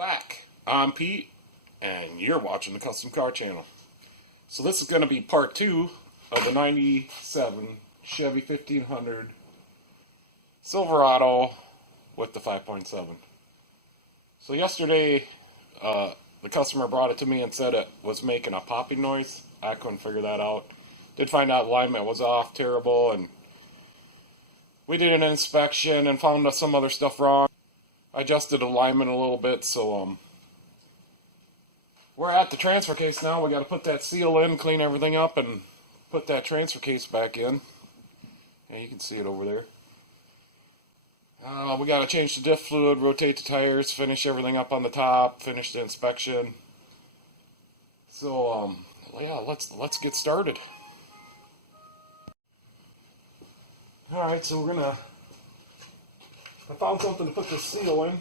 Back. I'm Pete, and you're watching the Custom Car Channel. So this is going to be part 2 of the 97 Chevy 1500 Silverado with the 5.7. So yesterday, the customer brought it to me and said it was making a popping noise. I couldn't figure that out. Did find out alignment was off terrible, and we did an inspection and found some other stuff wrong. I adjusted alignment a little bit, so we're at the transfer case now. We got to put that seal in, clean everything up, and put that transfer case back in. Yeah, you can see it over there. We got to change the diff fluid, rotate the tires, finish everything up on the top, finish the inspection. So yeah, let's get started. All right, so we're gonna. I found something to put the seal in.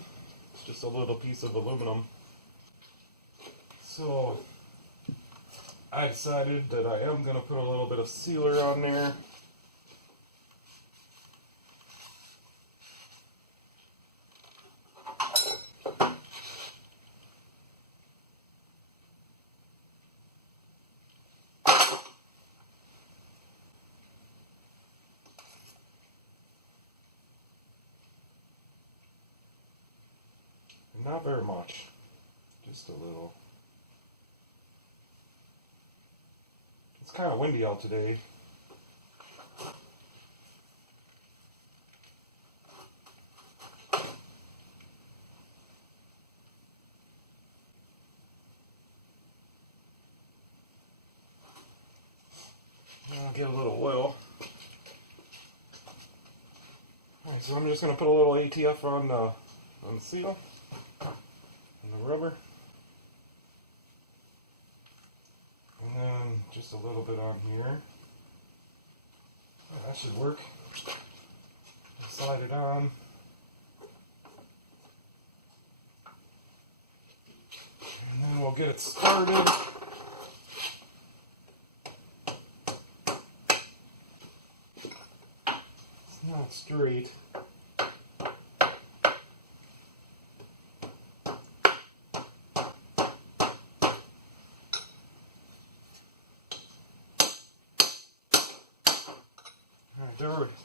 It's just a little piece of aluminum. So I decided that I am going to put a little bit of sealer on there. Not very much, just a little. It's kind of windy out today. I'll get a little oil. Alright, so I'm just going to put a little ATF on the seal. And the rubber, and then just a little bit on here. Oh, that should work. Slide it on. And then we'll get it started. It's not straight.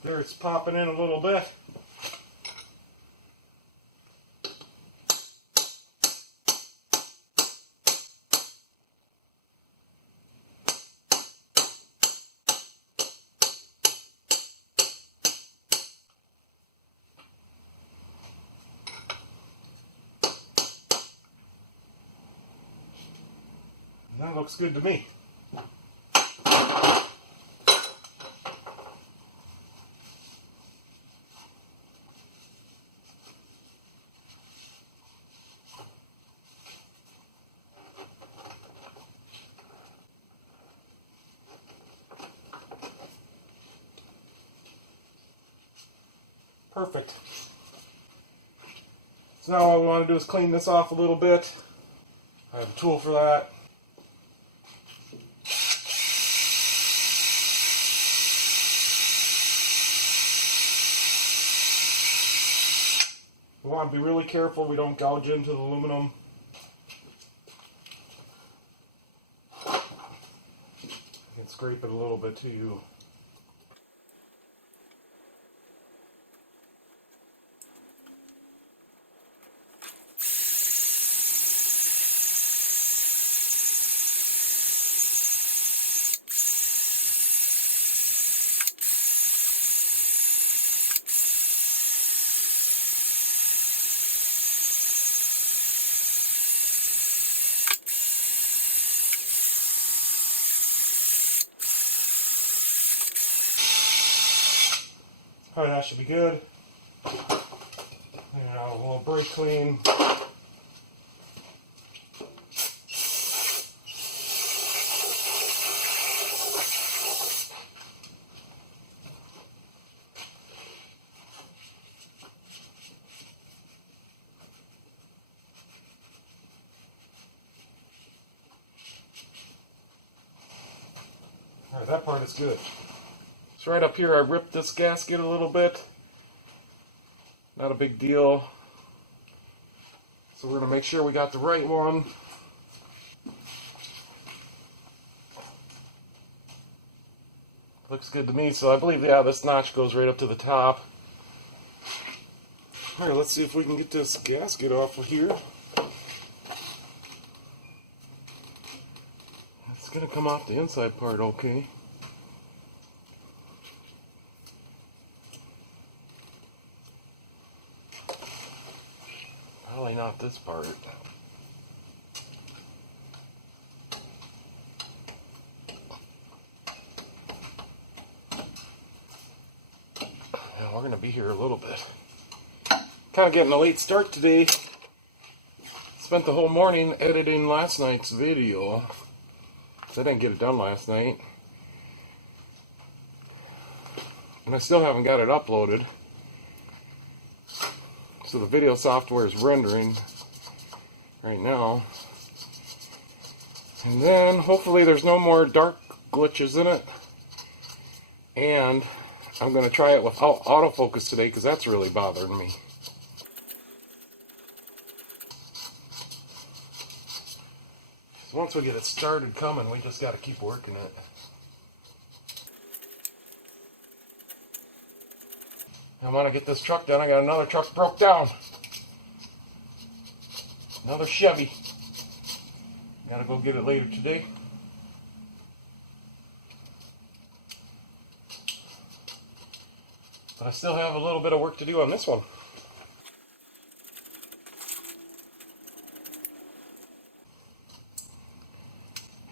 There it's popping in a little bit. And that looks good to me. Perfect. So now all we want to do is clean this off a little bit. I have a tool for that. We want to be really careful we don't gouge into the aluminum. You can scrape it a little bit too. Alright, that should be good. And a little brake clean. Alright, that part is good. So right up here I ripped this gasket a little bit. Not a big deal. So we're going to make sure we got the right one. Looks good to me, so I believe, yeah, this notch goes right up to the top. Alright, let's see if we can get this gasket off of here. It's going to come off the inside part okay. Probably not this part. We're going to be here a little bit. Kind of getting a late start today. Spent the whole morning editing last night's video. I didn't get it done last night. And I still haven't got it uploaded. So the video software is rendering right now. And then hopefully there's no more dark glitches in it. And I'm going to try it without autofocus today because that's really bothering me. So once we get it started coming, we just got to keep working it. I want to get this truck done. I got another truck broke down. Another Chevy. Got to go get it later today. But I still have a little bit of work to do on this one.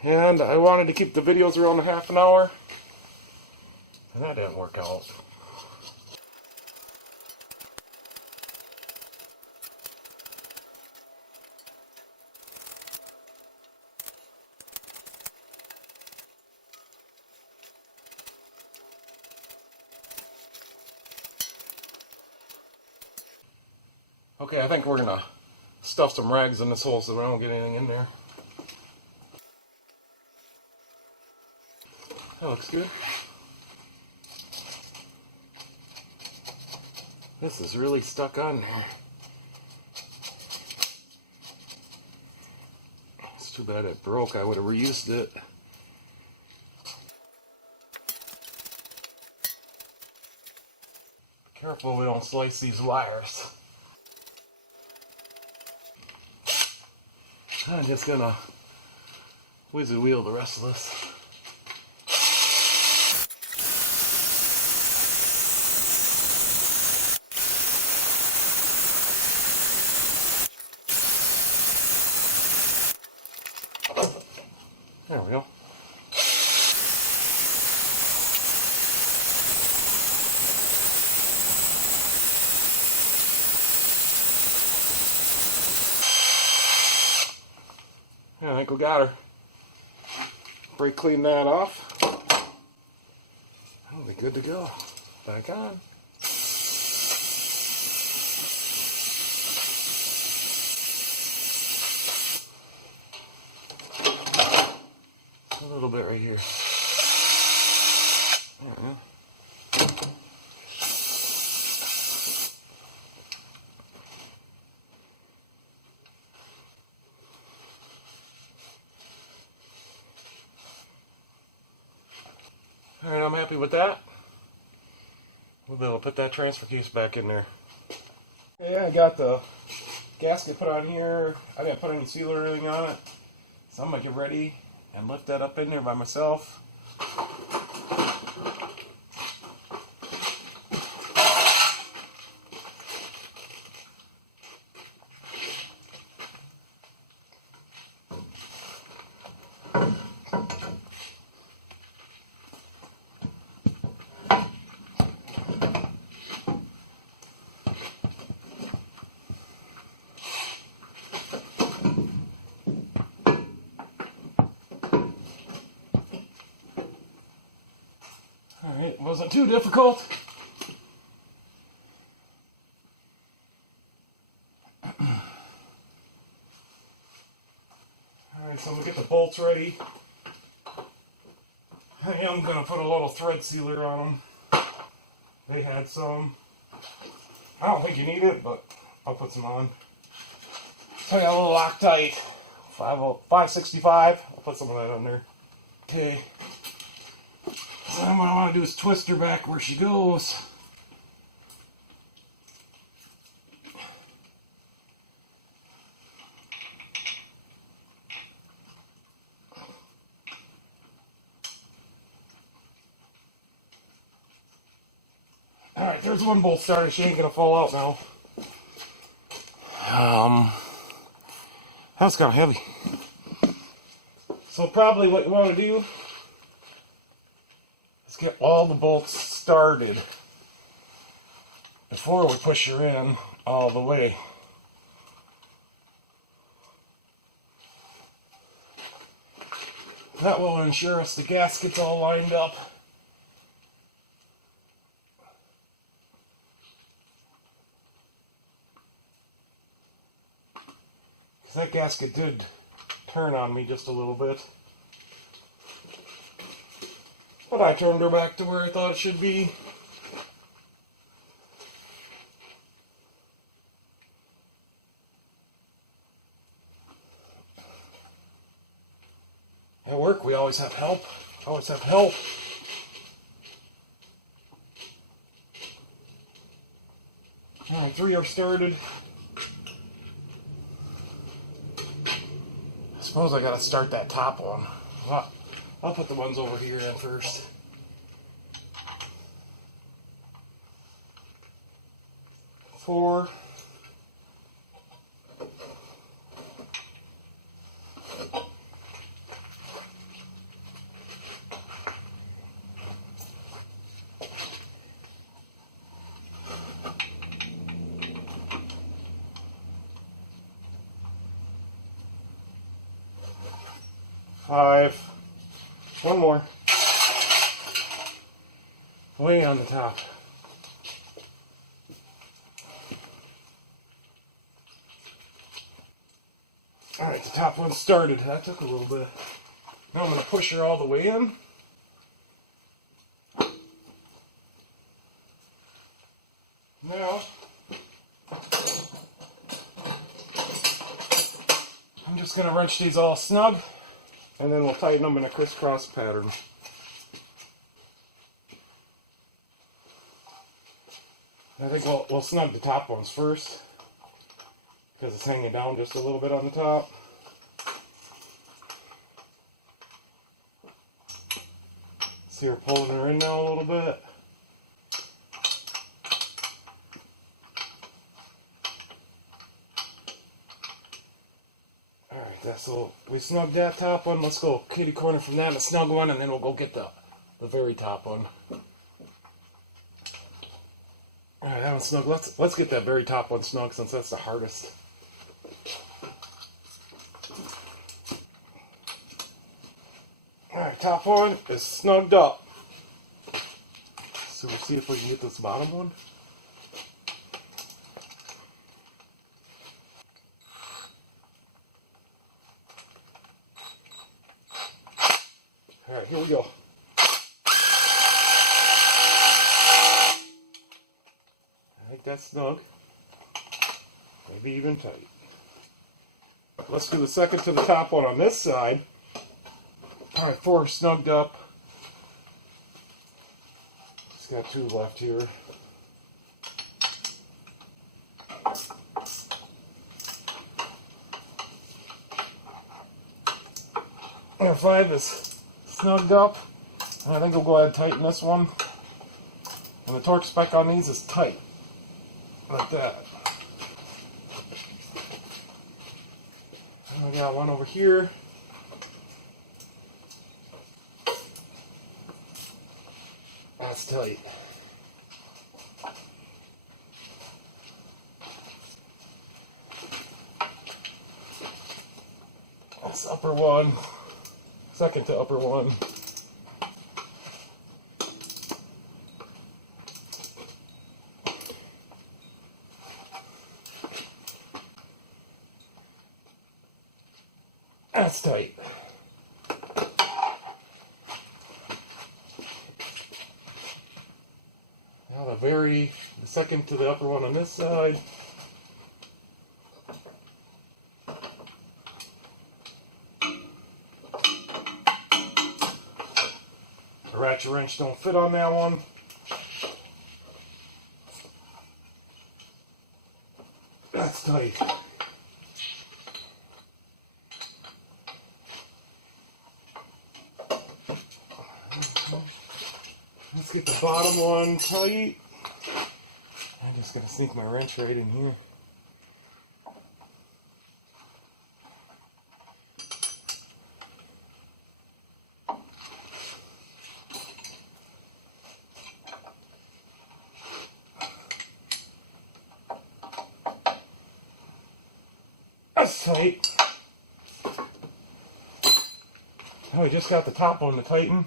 And I wanted to keep the videos around a half an hour. And that didn't work out. Okay, I think we're going to stuff some rags in this hole so we don't get anything in there. That looks good. This is really stuck on there. It's too bad it broke. I would have reused it. Careful we don't slice these wires. I'm just gonna whiz and wheel the rest of this. There we go. Yeah, I think we got her. Brake clean that off. That'll be good to go. Back on. A little bit right here. There we go. Alright, I'm happy with that. We'll be able to put that transfer case back in there. Yeah, I got the gasket put on here. I didn't put any sealer or anything on it. So I'm going to get ready and lift that up in there by myself. Alright, wasn't too difficult. Alright, so I'm going to get the bolts ready. I am going to put a little thread sealer on them. They had some. I don't think you need it, but I'll put some on. I got a little Loctite 565. I'll put some of that on there. Okay. So then what I want to do is twist her back where she goes. Alright, there's one bolt started. She ain't gonna fall out now. That's kind of heavy. So probably what you want to do is get all the bolts started before we push her in all the way. That will ensure us the gasket's all lined up. That gasket did turn on me just a little bit. But I turned her back to where I thought it should be. At work, we always have help. Always have help. Alright, 3 are started. I suppose I gotta start that top one. I'll put the ones over here in first. Four. Five. One more. Way on the top. Alright, the top one started. That took a little bit. Now I'm going to push her all the way in. Now, I'm just going to wrench these all snug, and then we'll tighten them in a crisscross pattern. I think we'll snug the top ones first, because it's hanging down just a little bit on the top. See her pulling her in now a little bit. Alright, so we snugged that top one. Let's go kitty corner from that and a snug one, and then we'll go get the very top one. Alright, that one's snug. Let's get that very top one snug, since that's the hardest. Alright, top one is snugged up. So we'll see if we can get this bottom one. Alright, here we go. I think that's snug. Maybe even tight. Let's do the second to the top one on this side. Alright, 4 snugged up. Just got 2 left here. And 5 is snugged up. And I think we'll go ahead and tighten this one. And the torque spec on these is tight. Like that. And we got one over here. That's tight. That's upper one. Second to upper one. That's tight. Now the second to the upper one on this side. ratchet wrench don't fit on that one. That's tight. Let's get the bottom one tight. I'm just going to sneak my wrench right in here. That's tight. Oh, we just got the top one to tighten.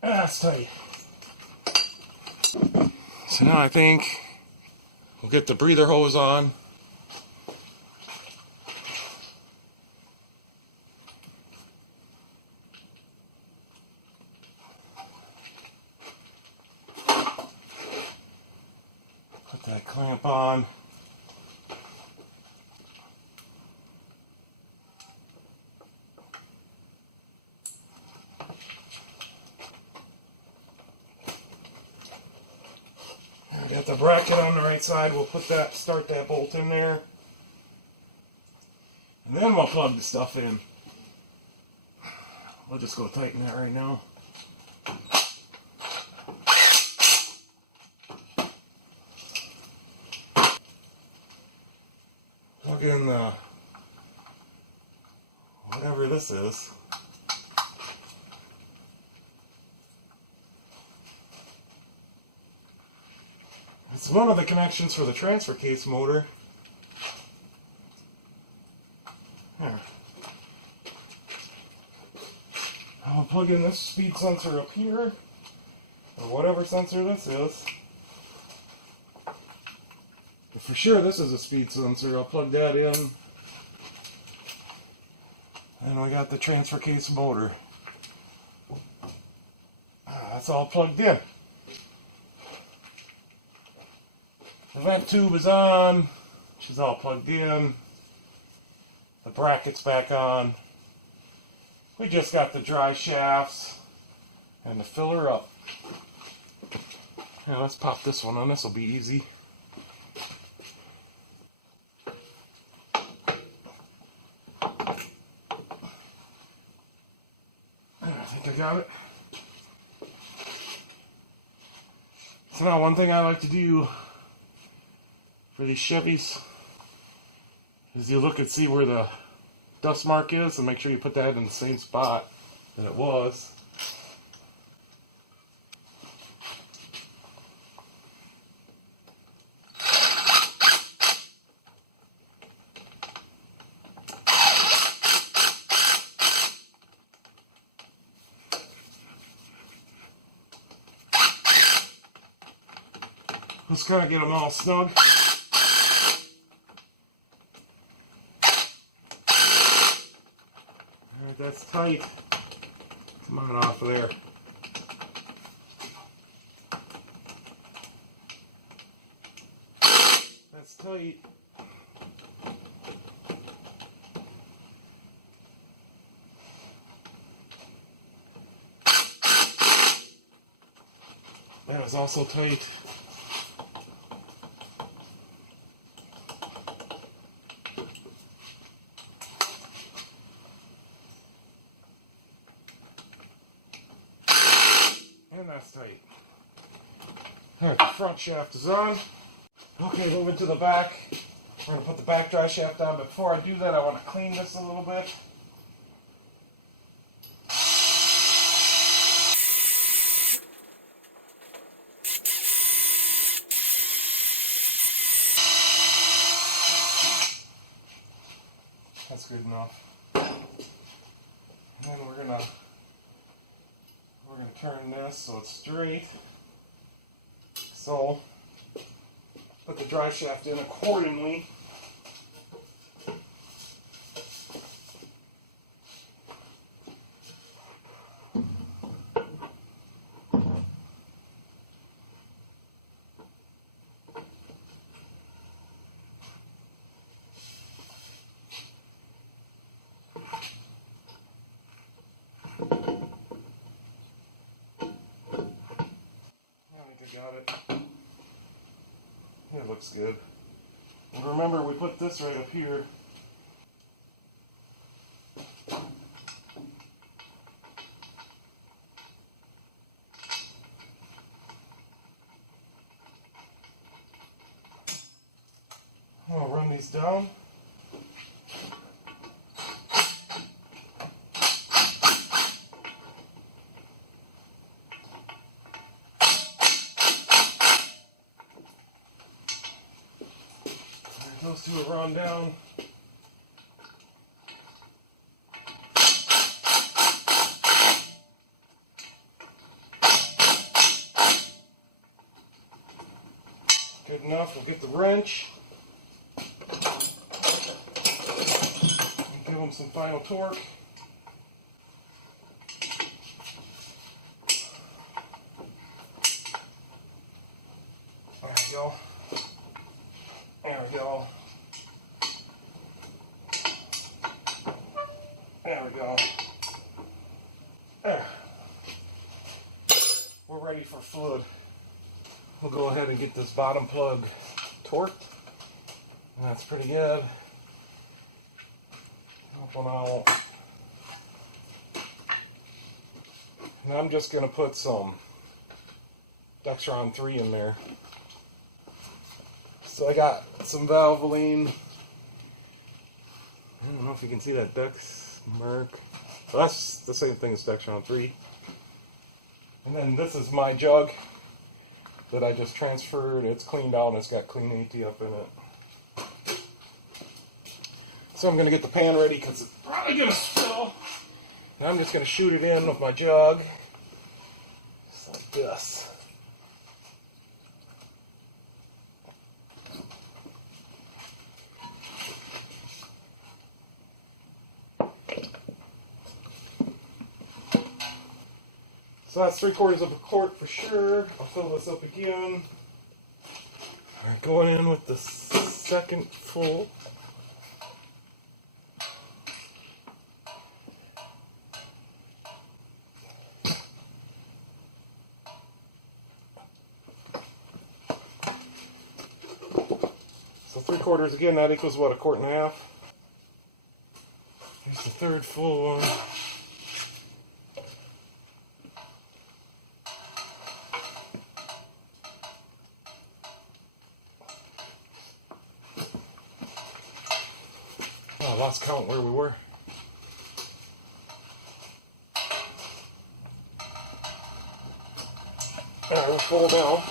That's tight. So now I think we'll get the breather hose on. Put that clamp on. I got the bracket on the right side. We'll start that bolt in there. And then we'll plug the stuff in. We'll just go tighten that right now. Plug in the whatever this is. It's one of the connections for the transfer case motor. There. I'll plug in this speed sensor up here, or whatever sensor this is. But for sure this is a speed sensor. I'll plug that in. And we got the transfer case motor. That's all plugged in. The vent tube is on. She's all plugged in. The bracket's back on. We just got the dry shafts and the filler up. Now let's pop this one on. This will be easy. I think I got it. So now one thing I like to do for these Chevys is you look and see where the dust mark is and make sure you put that in the same spot that it was. Let's kind of get them all snug. Alright, that's tight. Come on off of there. That's tight. That is also tight. And that's tight. Alright, the front shaft is on. Okay, moving to the back. We're going to put the back dry shaft on, but before I do that, I want to clean this a little bit. That's good enough. And then we're gonna turn this so it's straight. So put the drive shaft in accordingly. looks good. And remember, we put this right up here. I'll run these down. Those two are run down. Good enough. We'll get the wrench. And give them some final torque. There we go. There we go. There we go. There. We're ready for fluid. We'll go ahead and get this bottom plug torqued. And that's pretty good. Help one out. And I'm just going to put some Dexron 3 in there. So I got some Valvoline. I don't know if you can see that Dex mark. So that's the same thing as Dexron 3. And then this is my jug that I just transferred. It's cleaned out and it's got clean AT up in it. So I'm going to get the pan ready because it's probably going to spill. And I'm just going to shoot it in with my jug. Just like this. So that's 3/4 of a quart for sure. I'll fill this up again. Alright, going in with the second full. So 3/4 again, that equals what, 1.5 quarts? Here's the third full one. Oh, I lost count where we were. Alright, we're full now.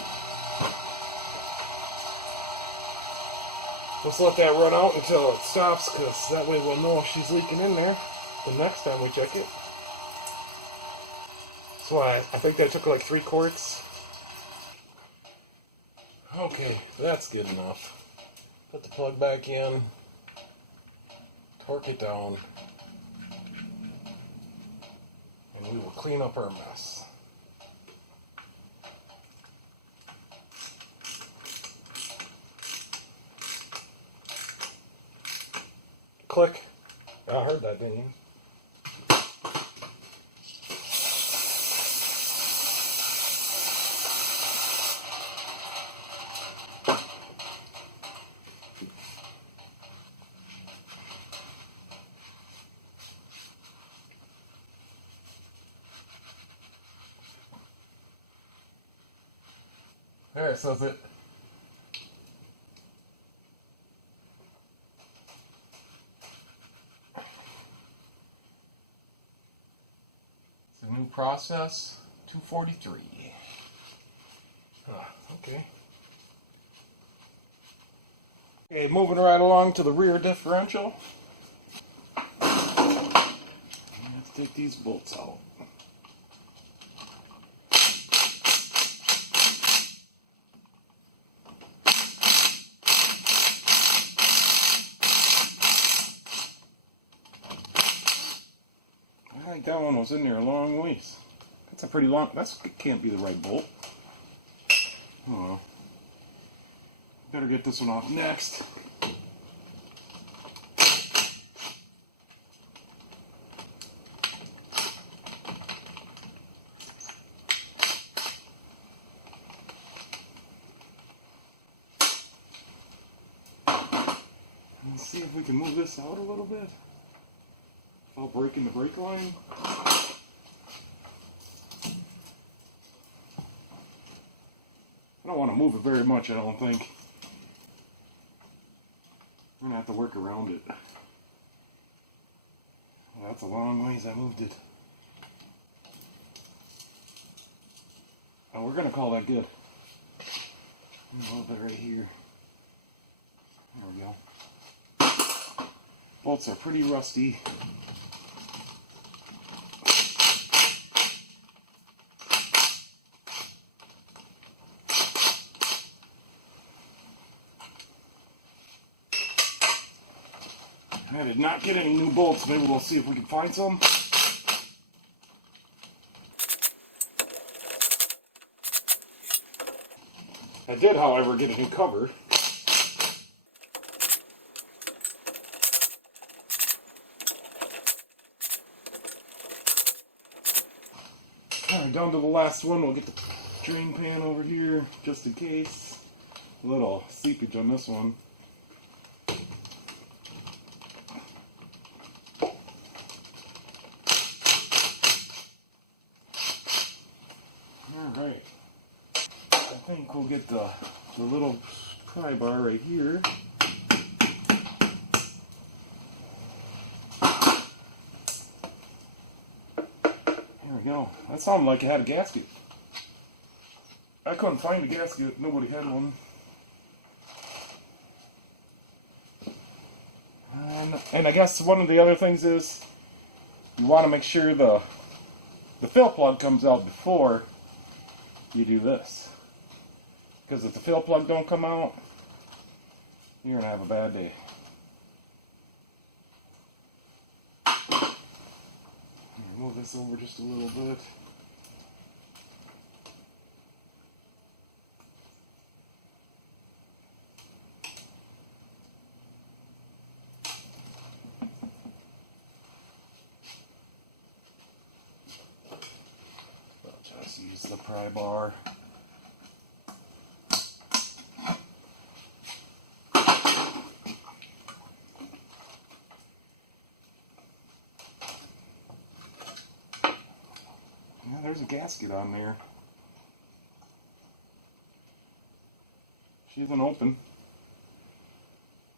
Let's let that run out until it stops, because that way we'll know if she's leaking in there the next time we check it. So I think that took like 3 quarts. Okay, that's good enough. Put the plug back in. Torque it down. And we will clean up our mess. Click. I heard that, didn't you? There it says it. It's a new process, 243. Okay. Okay, moving right along to the rear differential. Let's take these bolts out. I think that one was in there a long ways. That's a pretty long, that can't be the right bolt. Oh, better get this one off next. see if we can move this out a little bit without breaking the brake line. I don't want to move it very much, I don't think. I'm going to have to work around it. Well, that's a long ways I moved it. Oh, we're going to call that good. A little bit right here. There we go. Bolts are pretty rusty. I did not get any new bolts. Maybe we'll see if we can find some. I did, however, get a new cover. Alright, down to the last one. We'll get the drain pan over here, just in case. A little seepage on this one. Alright. I think we'll get the little pry bar right here. There we go. That sounded like it had a gasket. I couldn't find a gasket. Nobody had one. And I guess one of the other things is you want to make sure the fill plug comes out before you do this. Because if the fill plug don't come out, you're going to have a bad day. Move this over just a little bit. I'll just use the pry bar. There's a gasket on there. She isn't open.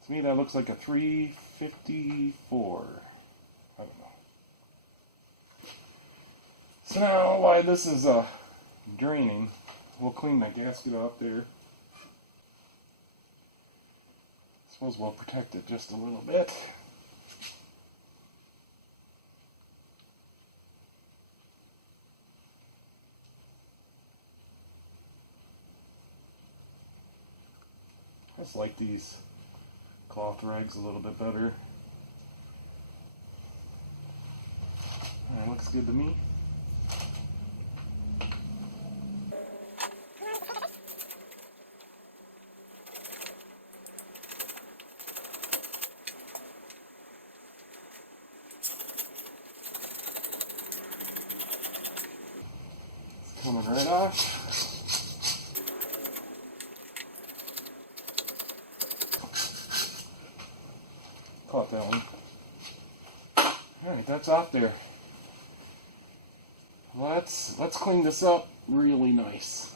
To me that looks like a 354. I don't know. So now while this is draining, we'll clean that gasket out there. Suppose we'll protect it just a little bit. I just like these cloth rags a little bit better. Alright, looks good to me. It's coming right off. Caught that one. Alright, that's off there. Let's clean this up really nice.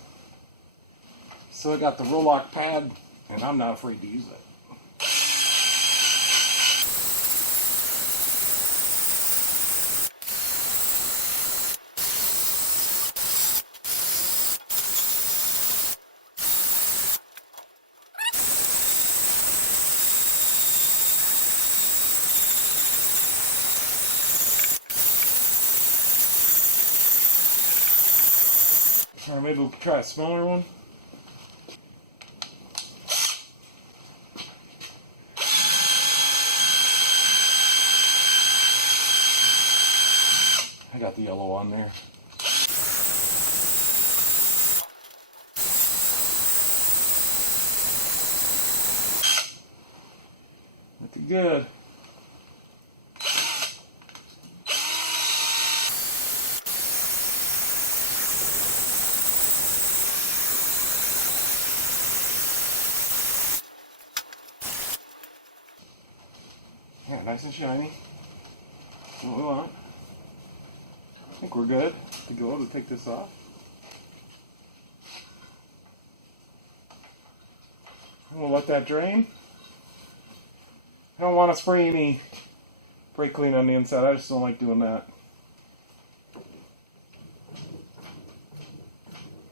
So I got the roll-lock pad, and I'm not afraid to use it. Or maybe we could try a smaller one. I got the yellow on there. Looking good. Nice and shiny. That's what we want. I think we're good to go to take this off. We'll let that drain. I don't want to spray any brake clean on the inside. I just don't like doing that.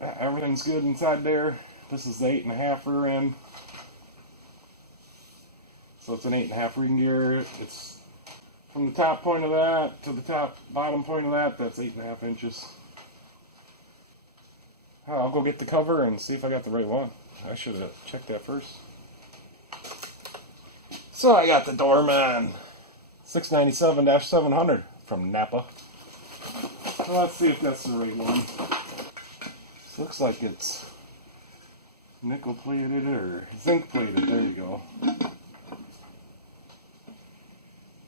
Everything's good inside there. This is the 8.5 rear end. So it's an 8.5 ring gear. It's from the top point of that to the bottom point of that, that's 8.5 inches. I'll go get the cover and see if I got the right one. I should have checked that first. So I got the Doorman 697-700 from Napa. So let's see if that's the right one. This looks like it's nickel plated or zinc plated. There you go.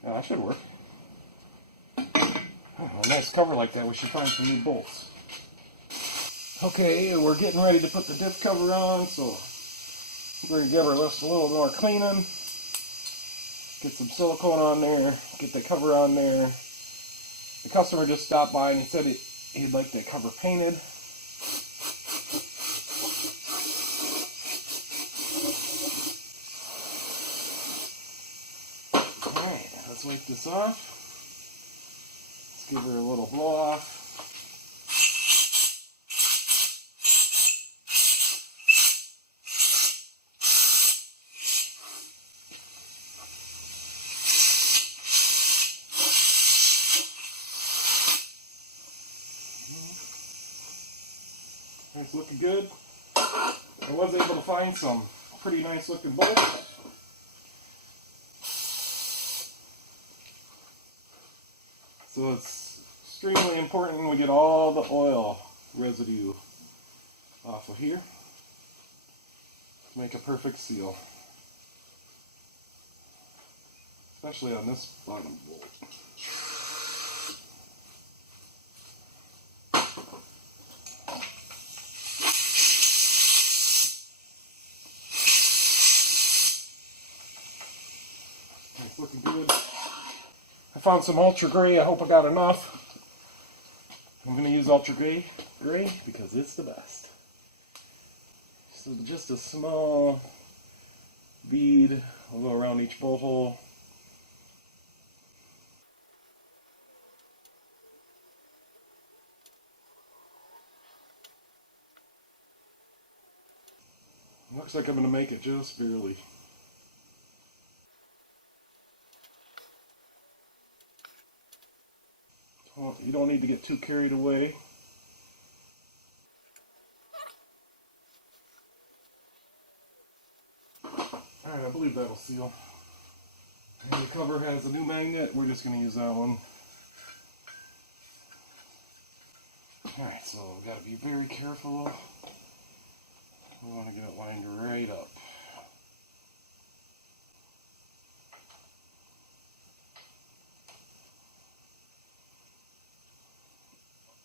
Yeah, that should work. Oh, a nice cover like that, we should find some new bolts. Okay, we're getting ready to put the disc cover on, so we're going to give our list a little more cleaning. Get some silicone on there, get the cover on there. The customer just stopped by and he said he'd like the cover painted. Alright, let's wipe this off. Let's give her a little blow off. It's looking good. I was able to find some pretty nice looking bolts. So it's extremely important we get all the oil residue off of here to make a perfect seal. Especially on this bottom bolt. It's looking good. I found some ultra gray. I hope I got enough. I'm going to use ultra gray because it's the best. So just a small bead will go around each bolt hole. Looks like I'm going to make it just barely. You don't need to get too carried away. Alright, I believe that'll seal. And the cover has a new magnet. We're just going to use that one. Alright, so we've got to be very careful. We want to get it lined right up.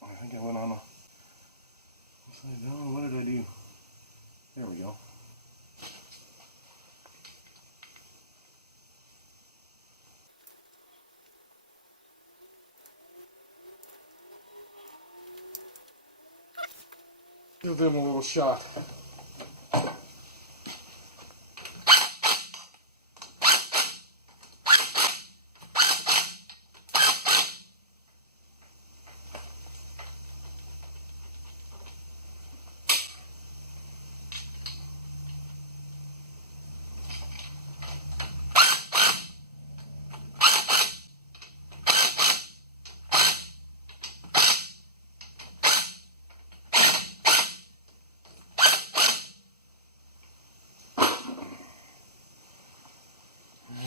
I think I went on a upside down. What did I do? There we go. Give them a little shot.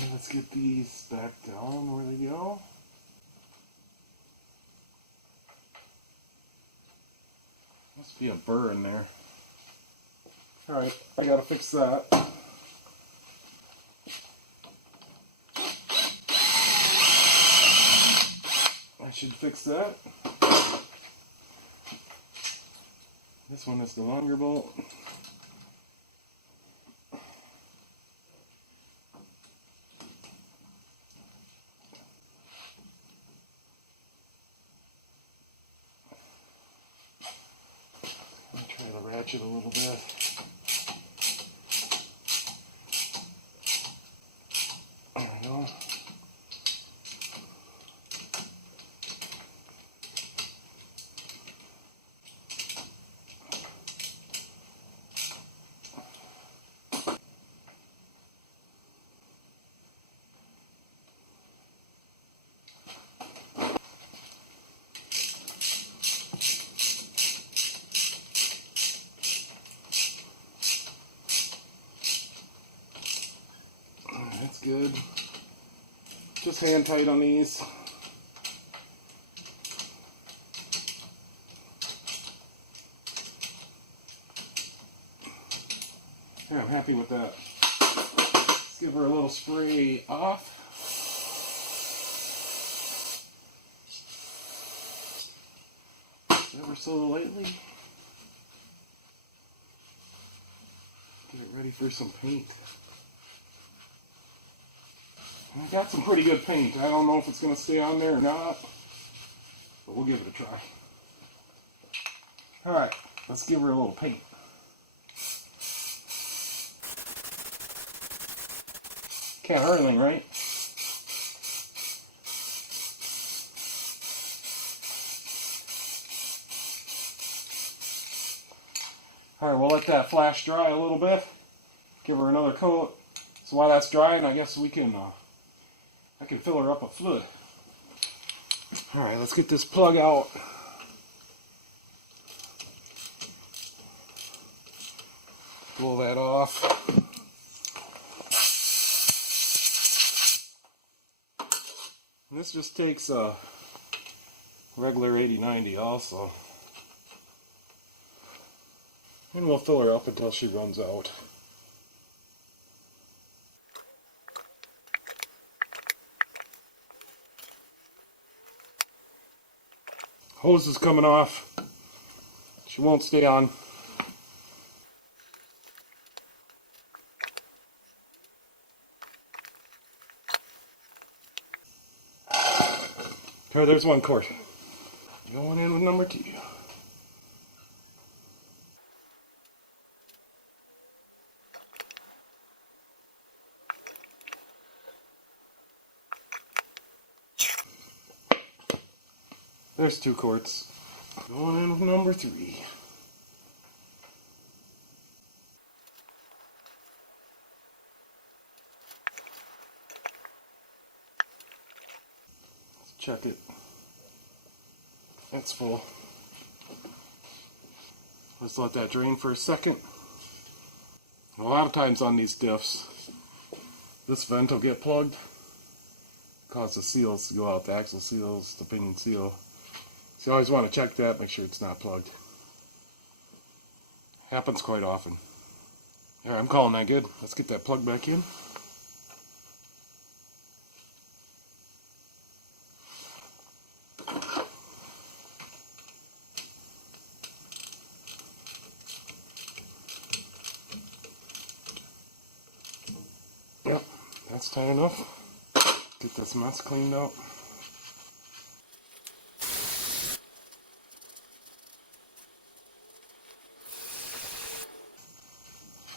Let's get these back down where they go. Must be a burr in there. Alright, I gotta fix that. I should fix that. This one is the longer bolt. scratch it a little bit. There we go. That's good. Just hand tight on these. Yeah, I'm happy with that. Let's give her a little spray off. Ever so lightly. Get it ready for some paint. I got some pretty good paint. I don't know if it's going to stay on there or not, but we'll give it a try. Alright, let's give her a little paint. Can't hurt anything, right? Alright, we'll let that flash dry a little bit. Give her another coat. So while that's drying, I guess we can I can fill her up with fluid. Alright, let's get this plug out. Blow that off. And this just takes a regular 80-90 also. And we'll fill her up until she runs out. Hose is coming off. She won't stay on. Here, there's one quart. Going in with number 2. There's 2 quarts. Going in with number 3. Let's check it. It's full. Let's let that drain for a second. A lot of times on these diffs, this vent will get plugged. Cause the seals to go out, the axle seals, the pinion seal. So you always want to check that, make sure it's not plugged. Happens quite often. Alright, I'm calling that good. Let's get that plug back in. Yep, that's tight enough. Get this mess cleaned out.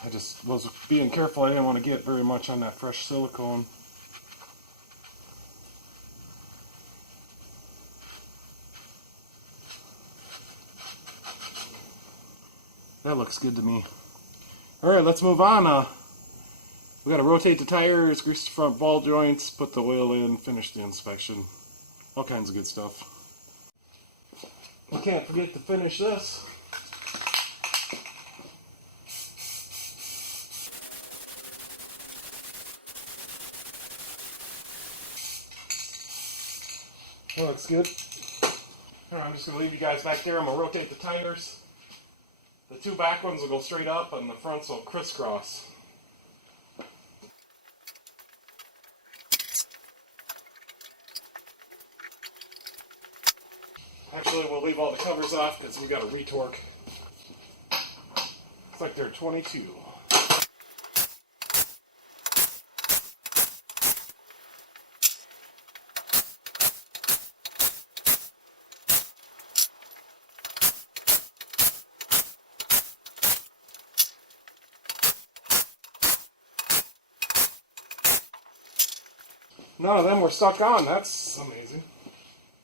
I just was being careful. I didn't want to get very much on that fresh silicone. That looks good to me. Alright, let's move on. We got to rotate the tires, grease the front ball joints, put the oil in, finish the inspection. All kinds of good stuff. We can't forget to finish this. That looks good. Alright, I'm just going to leave you guys back there. I'm going to rotate the tires. The 2 back ones will go straight up and the fronts will crisscross. Actually, we'll leave all the covers off because we got a retorque. It's like they're 22. None of them were stuck on. That's amazing.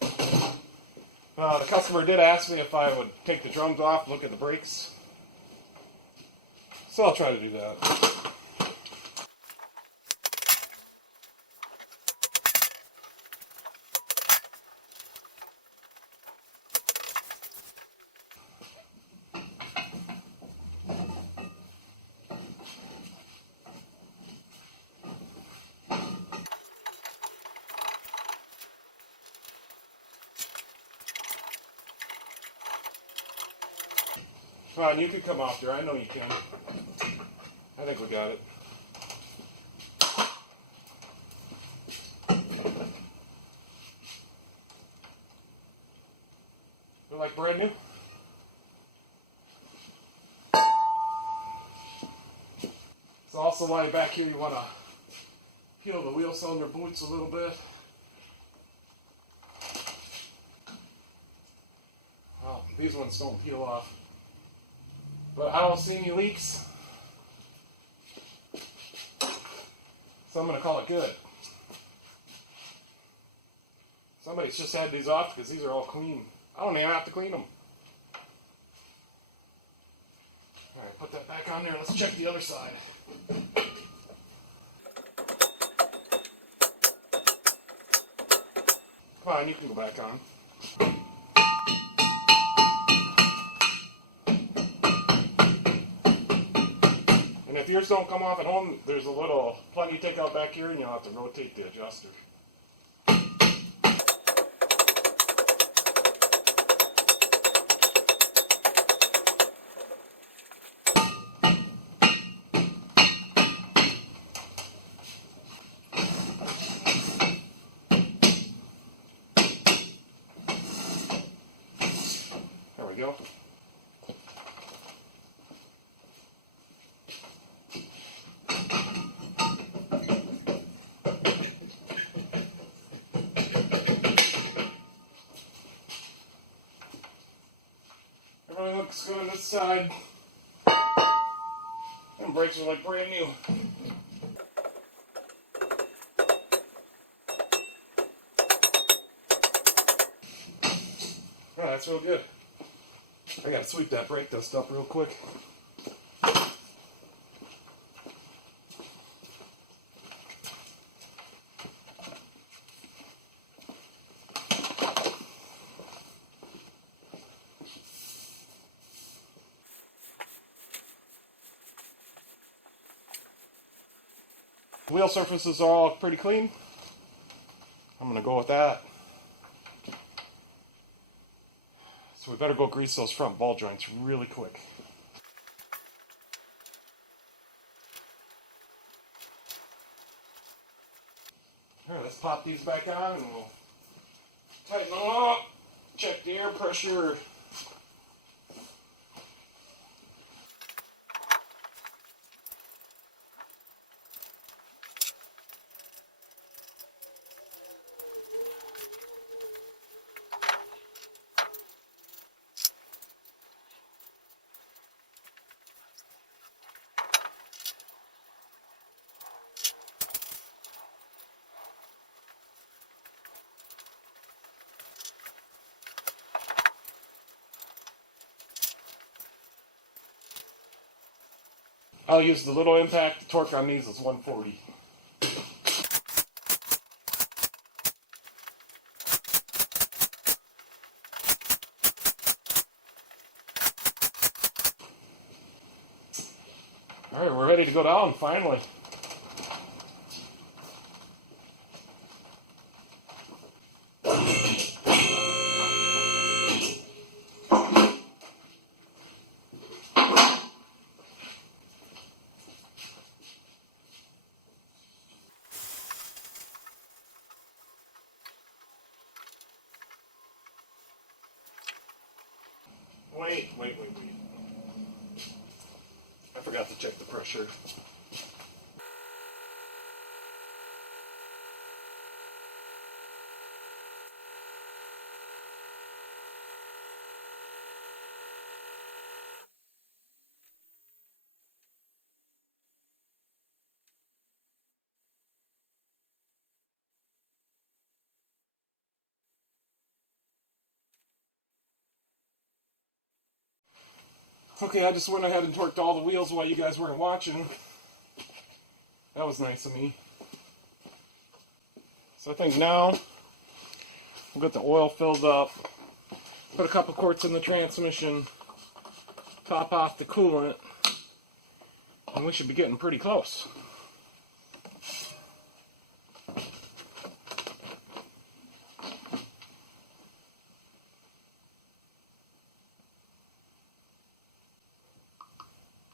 The customer did ask me if I would take the drums off, look at the brakes. So I'll try to do that. Come on, you can come off there. I know you can. I think we got it. They're like brand new. So also while you're back here, you want to peel the wheel cylinder boots a little bit. Well, these ones don't peel off. But I don't see any leaks. So I'm going to call it good. Somebody's just had these off because these are all clean. I don't even have to clean them. Alright, put that back on there. Let's check the other side. Come on, you can go back on. And if yours don't come off at home, there's a little plug you take out back here and you'll have to rotate the adjuster. There we go. Everything looks good on this side. And brakes are like brand new. Oh, that's real good. I gotta sweep that brake dust up real quick. Wheel surfaces are all pretty clean. I'm gonna go with that. So we better go grease those front ball joints really quick. Alright, let's pop these back on and we'll tighten them up. Check the air pressure. I'll use the little impact. The torque on these is 140. Alright, we're ready to go down finally. Wait. I forgot to check the pressure. Okay, I just went ahead and torqued all the wheels while you guys weren't watching. That was nice of me. So I think now we'll get the oil filled up, put a couple quarts in the transmission, top off the coolant, and we should be getting pretty close.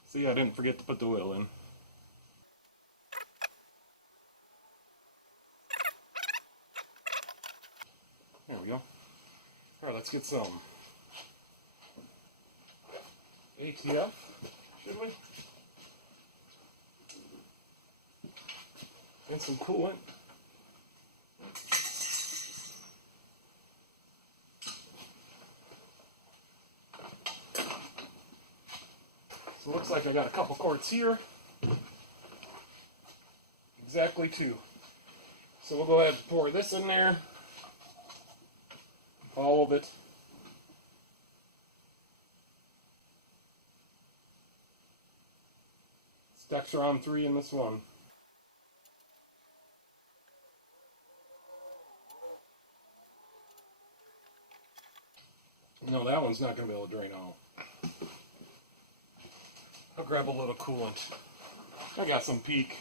See, I didn't forget to put the oil in. There we go. Alright, let's get some ATF, should we? And some coolant. So it looks like I got a couple quarts here. Exactly 2. So we'll go ahead and pour this in there. All of it. Stacks are on 3 in this one. No, that one's not going to be able to drain out. I'll grab a little coolant. I got some Peak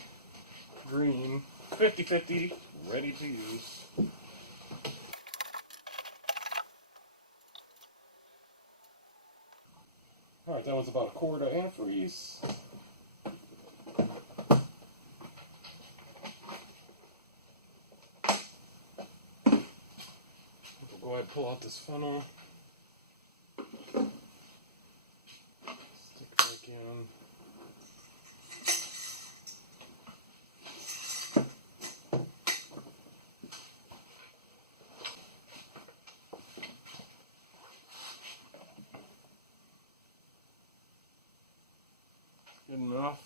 Green 50/50 ready to use. Alright, that was about a quart of antifreeze. We'll go ahead and pull out this funnel. Stick it back in. Good enough.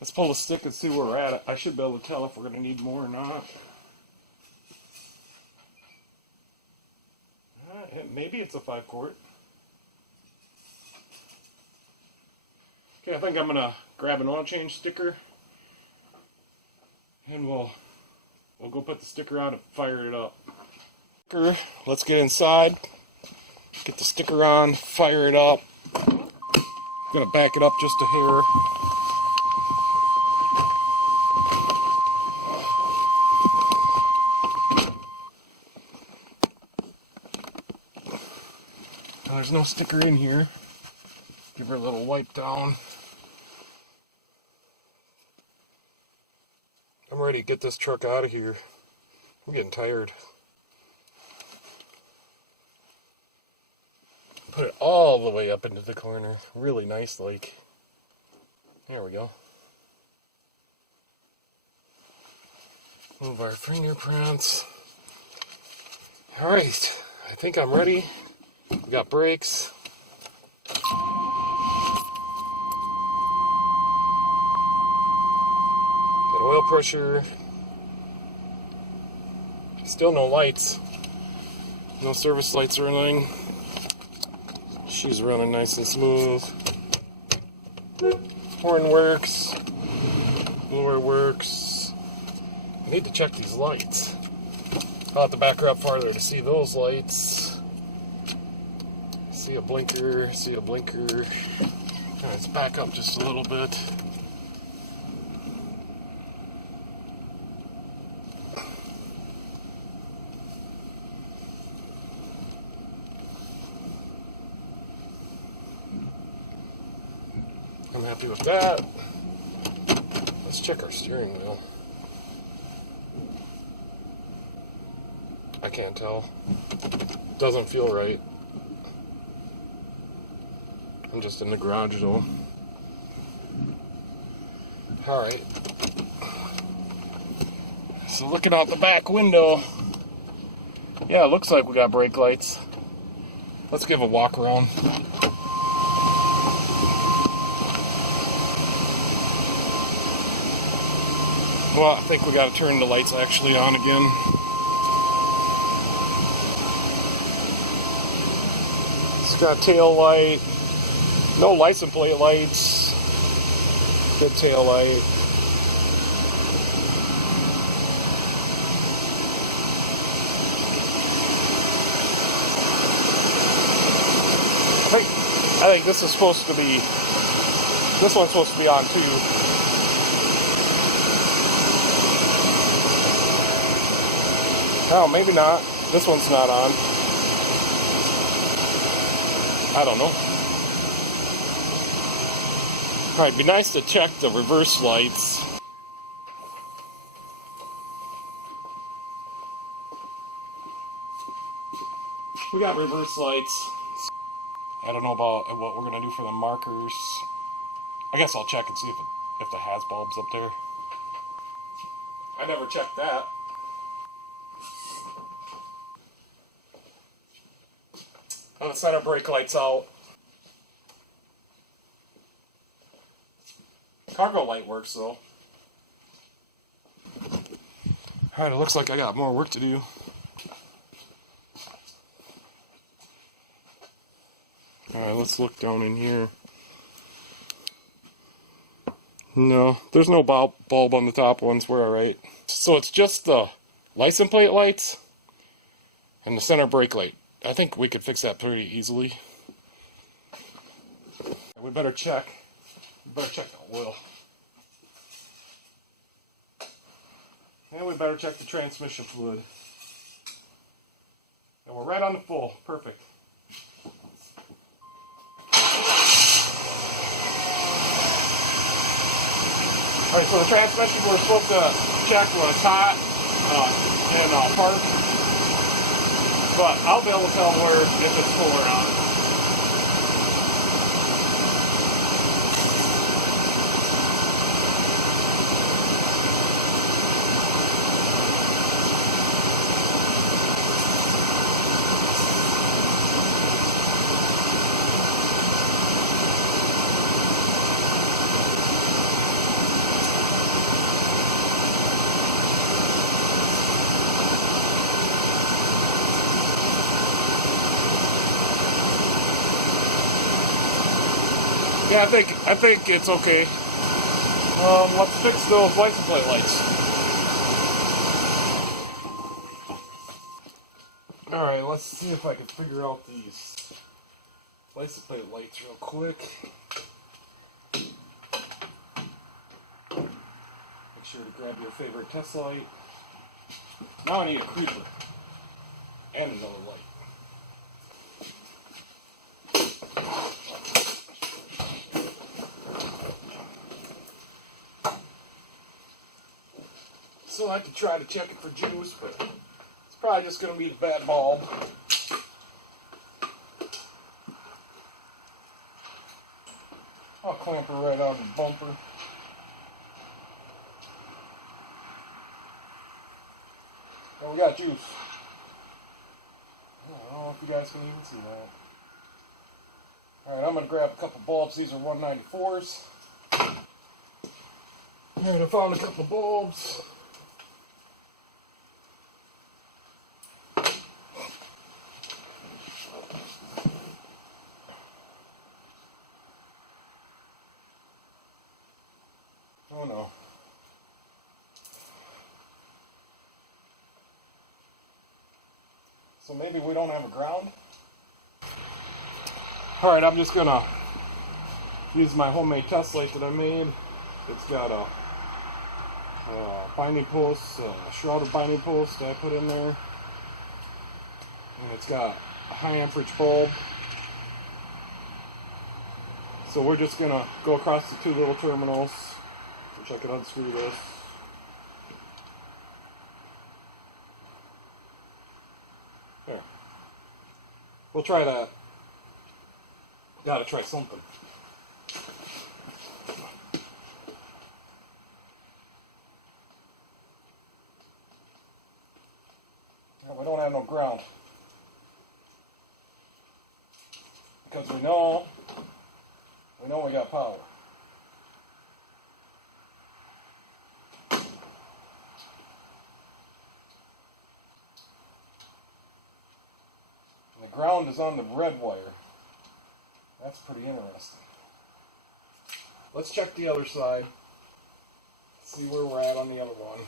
Let's pull the stick and see where we're at. I should be able to tell if we're going to need more or not. Maybe it's a 5 quart. Okay, I think I'm going to grab an oil change sticker. And we'll go put the sticker on and fire it up. Let's get inside. Get the sticker on, fire it up. I'm going to back it up just a hair. Now, there's no sticker in here. Give her a little wipe down. I'm ready to get this truck out of here. I'm getting tired. Put it all the way up into the corner. Really nice, like. There we go. Move our fingerprints. Alright, I think I'm ready. We got brakes. Oil pressure. Still no lights. No service lights or anything. She's running nice and smooth. Horn works. Blower works. I need to check these lights. I'll have to back her up farther to see those lights. See a blinker. See a blinker. Alright, let's back up just a little bit. I'm happy with that. Let's check our steering wheel. I can't tell. Doesn't feel right. I'm just in the garage though. Alright. So looking out the back window. Yeah, it looks like we got brake lights. Let's give a walk around. Well, I think we got to turn the lights actually on again. It's got tail light, no license plate lights, good tail light. I think this is supposed to be, this one's supposed to be on too. Oh, maybe not. This one's not on. I don't know. Alright, it'd be nice to check the reverse lights. We got reverse lights. I don't know about what we're going to do for the markers. I guess I'll check and see if the has bulb's up there. I never checked that. Oh, the center brake light's out. Cargo light works though. Alright, it looks like I got more work to do. Alright, let's look down in here. No, there's no bulb on the top ones. We're alright. So it's just the license plate lights and the center brake light. I think we could fix that pretty easily. We better check. We better check the oil. And we better check the transmission fluid. And we're right on the full. Perfect. Alright, so the transmission we're supposed to check when it's hot in park. But I'll be able to tell if it's full or not. Yeah, I think it's okay. Let's fix those license plate lights. Alright, let's see if I can figure out these license plate lights real quick. Make sure to grab your favorite test light. Now I need a creeper and another light. So I could try to check it for juice, but it's probably just going to be the bad bulb. I'll clamp her right on the bumper. Oh, we got juice. I don't know if you guys can even see that. Alright, I'm going to grab a couple bulbs. These are 194s. Alright, I found a couple bulbs. Oh no. So maybe we don't have a ground? Alright, I'm just gonna use my homemade test light that I made. It's got a binding post, a shrouded binding post that I put in there. And it's got a high amperage bulb. So we're just gonna go across the two little terminals, which I could unscrew this. There. We'll try that. Gotta try something. Yeah, we don't have no ground. Because we know we got power. ground is on the red wire. That's pretty interesting. Let's check the other side. See where we're at on the other one.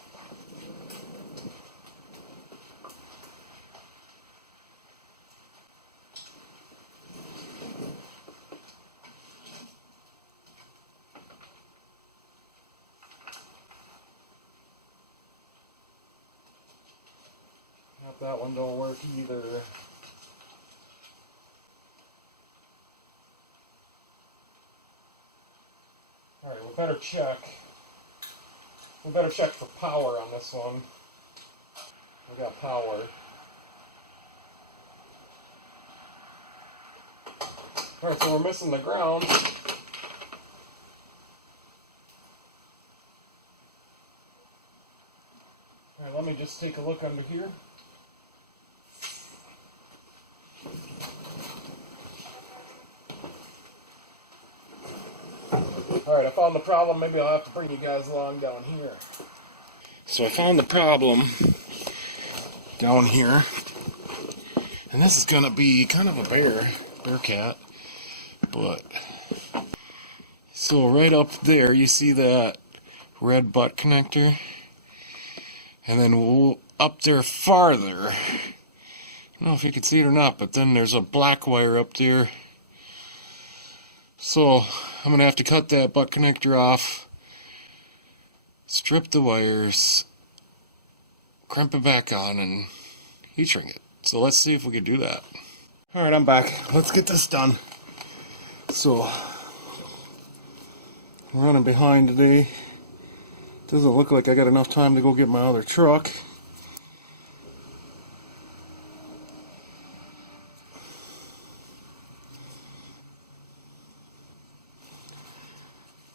That one don't work either. Alright, we better check. We better check for power on this one. We got power. Alright, so we're missing the ground. Alright, let me just take a look under here. Alright, I found the problem. Maybe I'll have to bring you guys along down here. So I found the problem down here. And this is going to be kind of a bear cat. But, so right up there, you see that red butt connector? And then up there farther, I don't know if you can see it or not, but then there's a black wire up there. So I'm going to have to cut that butt connector off, strip the wires, crimp it back on, and heat shrink it. So let's see if we can do that. Alright, I'm back. Let's get this done. So, I'm running behind today. Doesn't look like I got enough time to go get my other truck.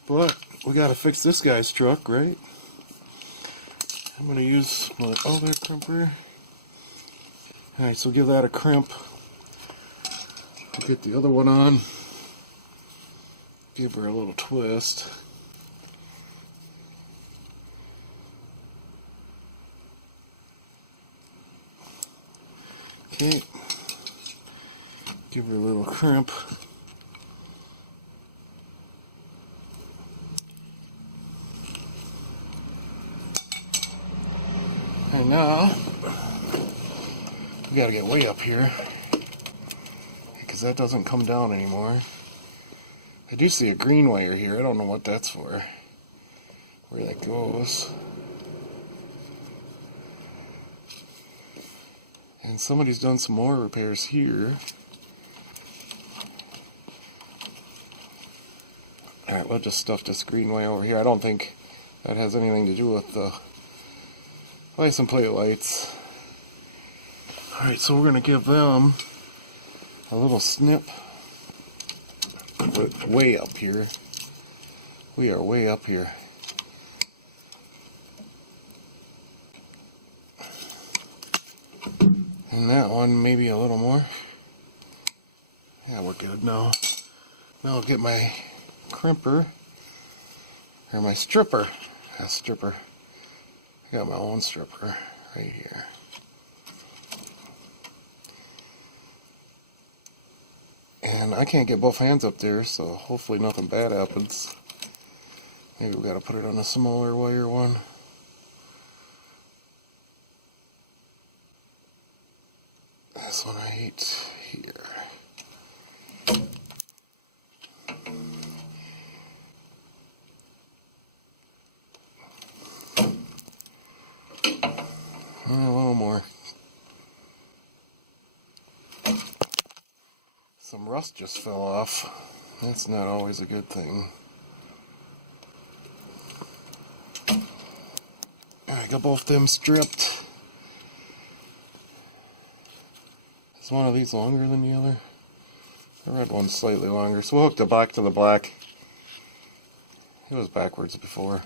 But we gotta fix this guy's truck, right? I'm gonna use my other crimper. Alright, so give that a crimp. Get the other one on. Give her a little twist. Okay. Give her a little crimp. And now, we gotta get way up here, because that doesn't come down anymore. I do see a green wire here. I don't know what that's for, where that goes. And somebody's done some more repairs here. Alright, we'll just stuff this green wire over here. I don't think that has anything to do with the license plate lights. Alright, so we're going to give them a little snip. We're way up here. We are way up here. And that one, maybe a little more. Yeah, we're good now. Now I'll get my crimper, or my stripper. Stripper. I got my own stripper right here. And I can't get both hands up there, so hopefully nothing bad happens. Maybe we gotta put it on a smaller wire one. This one right here. A little more. Some rust just fell off. That's not always a good thing. I got both them stripped. Is one of these longer than the other? The red one's slightly longer, so we'll hook the black to the black. It was backwards before.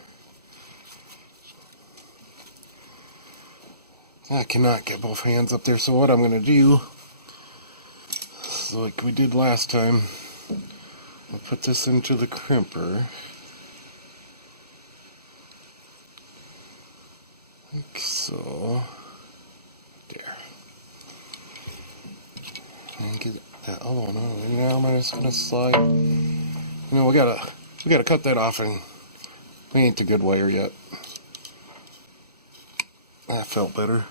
I cannot get both hands up there, so what I'm going to do, like we did last time, I'll put this into the crimper. Like so. There. that other one on. Now I'm just gonna slide. You know, we gotta cut that off, and we ain't the good wire yet. That felt better.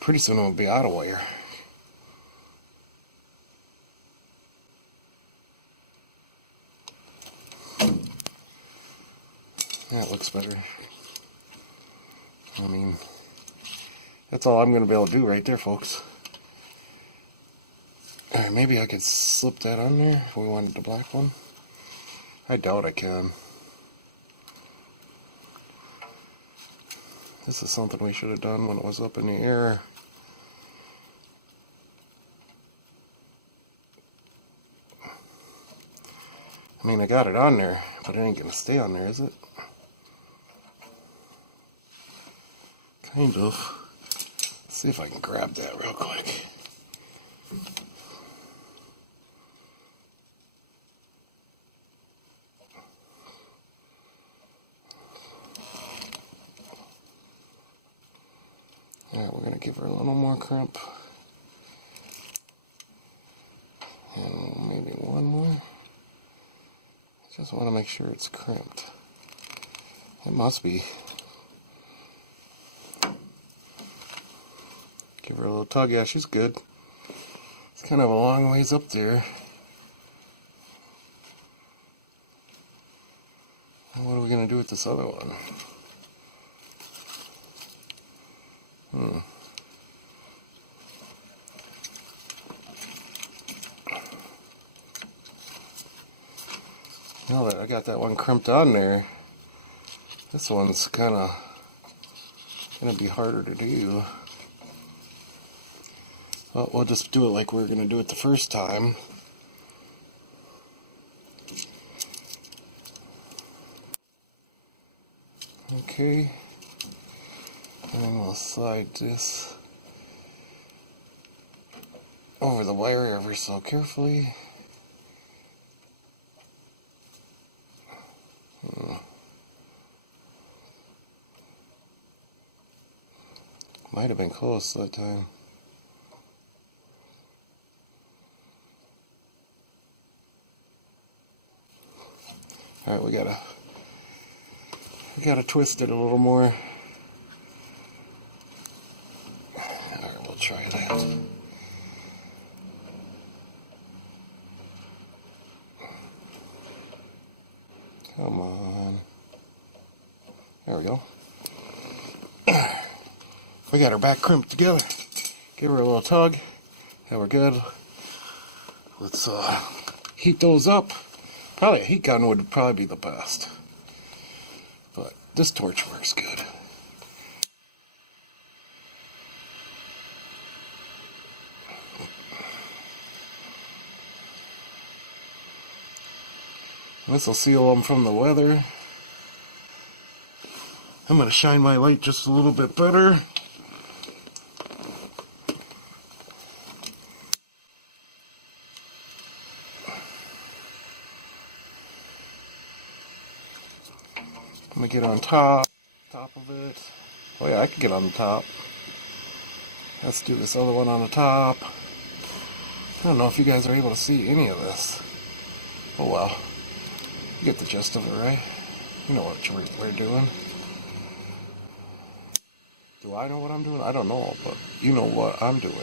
Pretty soon it'll be out of wire. That looks better. I mean, that's all I'm going to be able to do right there, folks. Alright, maybe I could slip that on there if we wanted the black one. I doubt I can. This is something we should have done when it was up in the air. I mean, I got it on there, but it ain't going to stay on there, is it? Kind of. Let's see if I can grab that real quick. Alright, we're going to give her a little more crimp. And maybe one more. Just want to make sure it's crimped. It must be. Give her a little tug. Yeah, she's good. It's kind of a long ways up there. What are we going to do with this other one? Now that I got that one crimped on there, this one's kind of going to be harder to do. Well, we'll just do it like we were going to do it the first time. Okay. And then we'll slide this over the wire ever so carefully. Might have been close that time. Alright, we gotta twist it a little more. Alright, we'll try that. Come on. There we go. We got her back crimped together. Give her a little tug. Yeah, we're good. Let's heat those up. Probably a heat gun would probably be the best. But this torch works good. This will seal them from the weather. I'm going to shine my light just a little bit better. I'm going to get on top of it. Oh yeah, I can get on the top. Let's do this other one on the top. I don't know if you guys are able to see any of this. Oh well. You get the gist of it, right? You know what we're doing. Do I know what I'm doing? I don't know, but you know what I'm doing.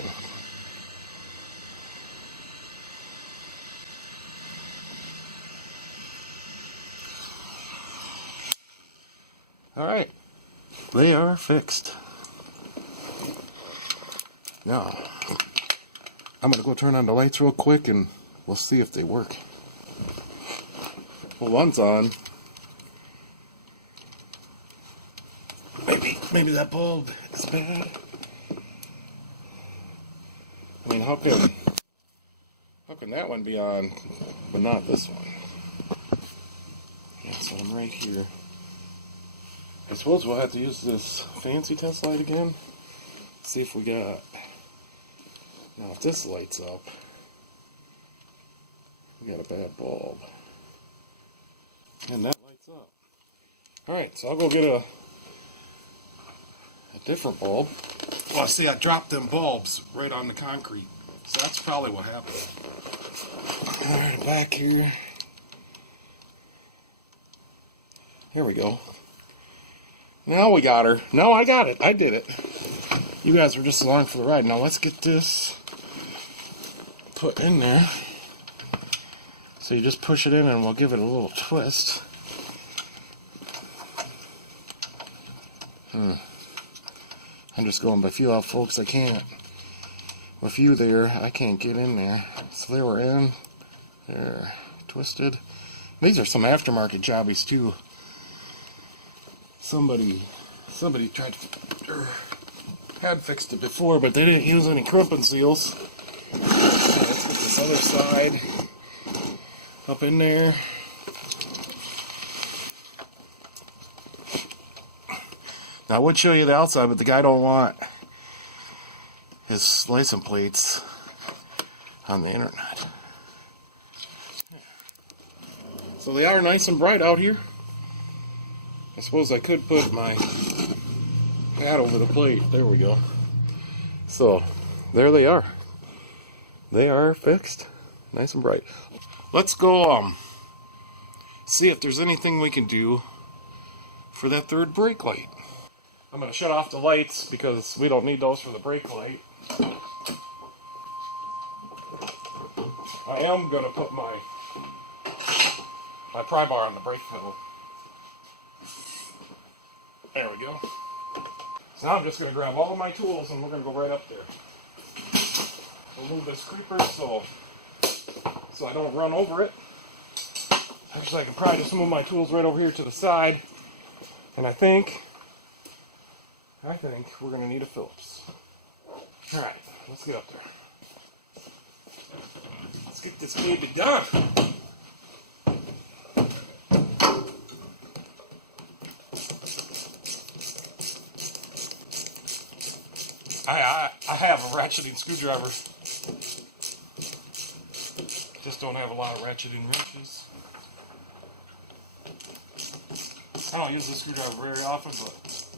Alright, they are fixed. Now, I'm going to go turn on the lights real quick and we'll see if they work. Well, one's on. Maybe that bulb is bad. I mean, how can that one be on, but not this one? Yeah, so I'm right here. I suppose we'll have to use this fancy test light again. See if we got... Now if this lights up, we got a bad bulb. And that lights up. Alright, so I'll go get a different bulb. Well, see, I dropped them bulbs right on the concrete. So that's probably what happened. Alright, back here. Here we go. Now we got her. No, I got it. I did it. You guys were just along for the ride. Now let's get this put in there. So you just push it in and we'll give it a little twist. I'm just going by feel out, folks. I can't. With you there, I can't get in there. So they were in. They're twisted. These are some aftermarket jobbies too. Somebody tried to, had fixed it before, but they didn't use any crimping seals. Let's get this other side up in there. Now I would show you the outside, but the guy don't want his license plates on the internet. So they are nice and bright out here. I suppose I could put my hat over the plate. There we go. So there they are. They are fixed, nice and bright. Let's go see if there's anything we can do for that third brake light. I'm going to shut off the lights because we don't need those for the brake light. I am going to put my pry bar on the brake pedal. There we go. So now I'm just going to grab all of my tools and we're going to go right up there. We'll move this creeper so I don't run over it. Actually, I can probably just move my tools right over here to the side. And I think we're going to need a Phillips. Alright, let's get up there. Let's get this baby done. I have a ratcheting screwdriver. Just don't have a lot of ratcheting wrenches. I don't use the screwdriver very often, but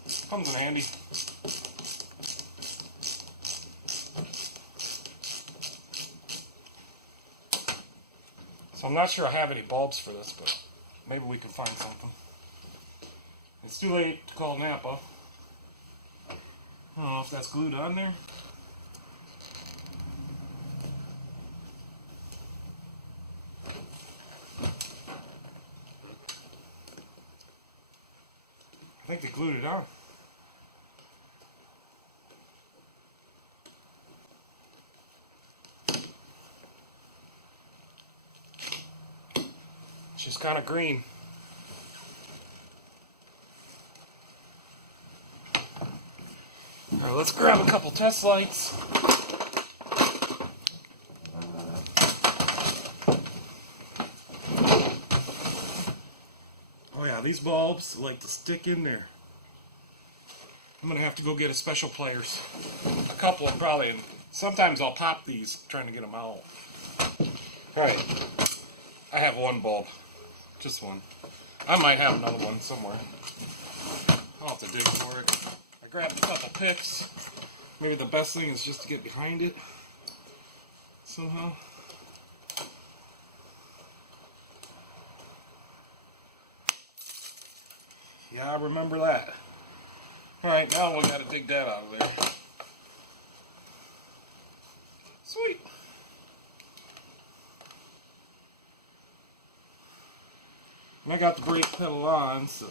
it comes in handy. So I'm not sure I have any bulbs for this, but maybe we can find something. It's too late to call Napa. I don't know if that's glued on there. I think they glued it on. It's just kind of green. Alright, let's grab a couple test lights. Oh yeah, these bulbs like to stick in there. I'm gonna have to go get a special pliers. A couple of probably, and sometimes I'll pop these trying to get them out. Alright, I have one bulb. Just one. I might have another one somewhere. I'll have to dig for it. I grabbed a couple picks. Maybe the best thing is just to get behind it somehow. Yeah, I remember that. Alright, now we gotta dig that out of there. Sweet. And I got the brake pedal on, so.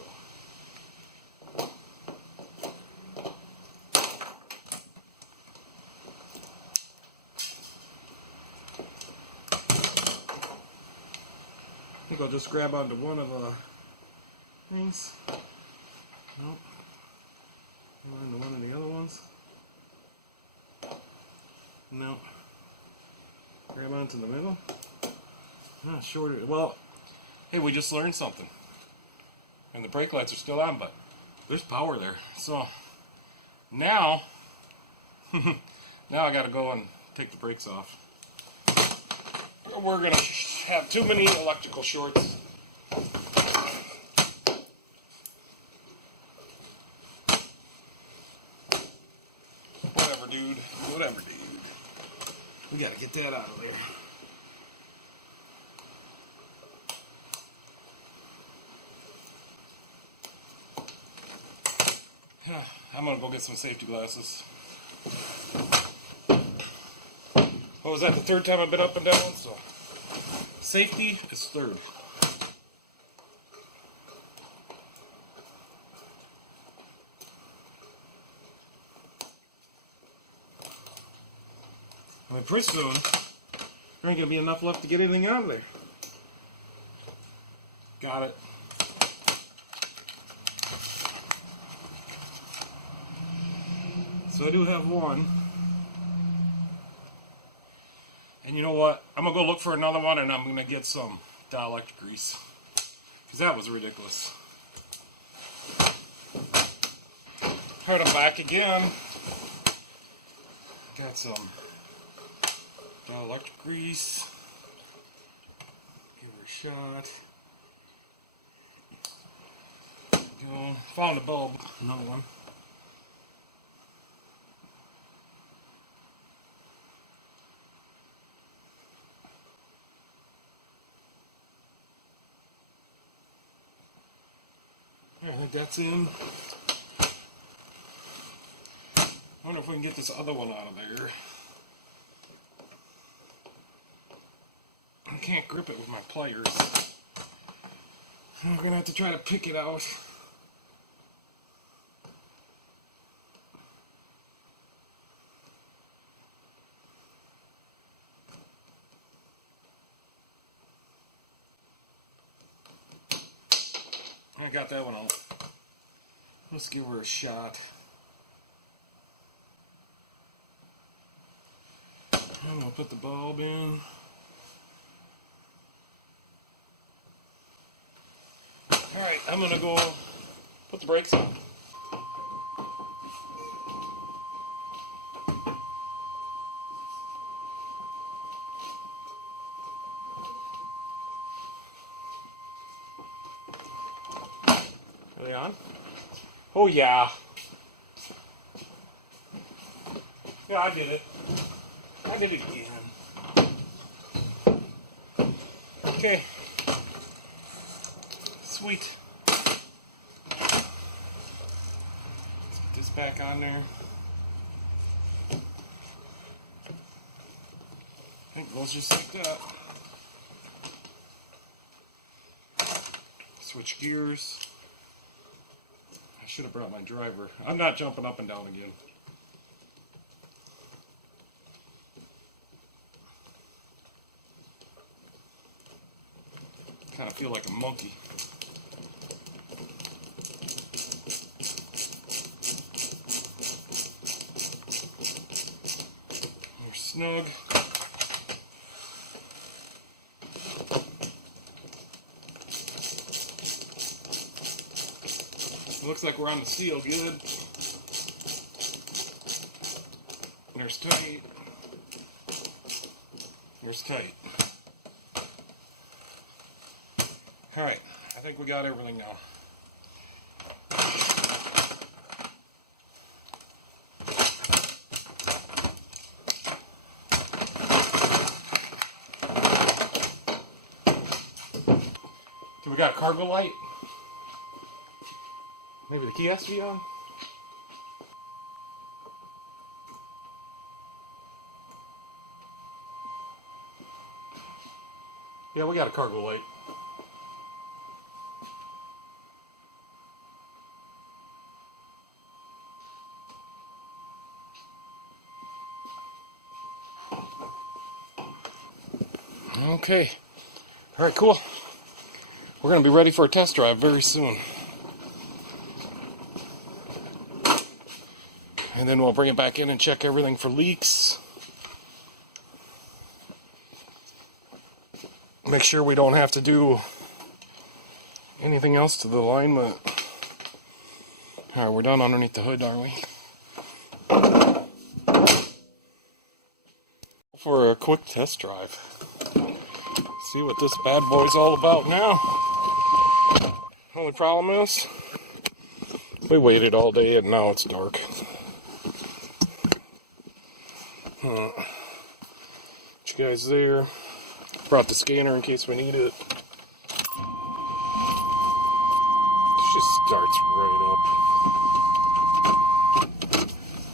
I think I'll just grab onto one of the things. Nope. Onto one of the other ones. No. Grab onto the middle. Ah, shorter. Well, hey, we just learned something. And the brake lights are still on, but there's power there. So now, now I gotta go and take the brakes off. We're gonna have too many electrical shorts. Whatever, dude. Whatever, dude. We gotta get that out of there. I'm gonna go get some safety glasses. What was that, the third time I've been up and down? So safety is third. I mean, pretty soon, there ain't gonna be enough left to get anything out of there. Got it. So I do have one. And you know what? I'm gonna go look for another one and I'm gonna get some dielectric grease. Because that was ridiculous. Alright, I'm back again. Got some dielectric grease. Give her a shot. Go. Found a bulb. Another one. I think that's in. I wonder if we can get this other one out of there. I can't grip it with my pliers. I'm gonna have to try to pick it out. I got that one out. Let's give her a shot. I'm gonna put the bulb in. Alright, I'm gonna go put the brakes on. Are they on? Oh yeah. Yeah, I did it. I did it again. Okay. Sweet. Let's get this back on there. I think it goes just like that. Switch gears. I should have brought my driver. I'm not jumping up and down again. Kind of feel like a monkey. We're snug. Looks like we're on the seal good. There's tight. There's tight. Alright, I think we got everything now. Do we got a cargo light? Maybe the key has to be on? Yeah, we got a cargo light. Okay. Alright, cool. We're going to be ready for a test drive very soon. And then we'll bring it back in and check everything for leaks. Make sure we don't have to do anything else to the alignment. Alright, we're done underneath the hood, aren't we? For a quick test drive. See what this bad boy's all about now. Only problem is, we waited all day and now it's dark. Got you guys there. Brought the scanner in case we need it. Just starts right up.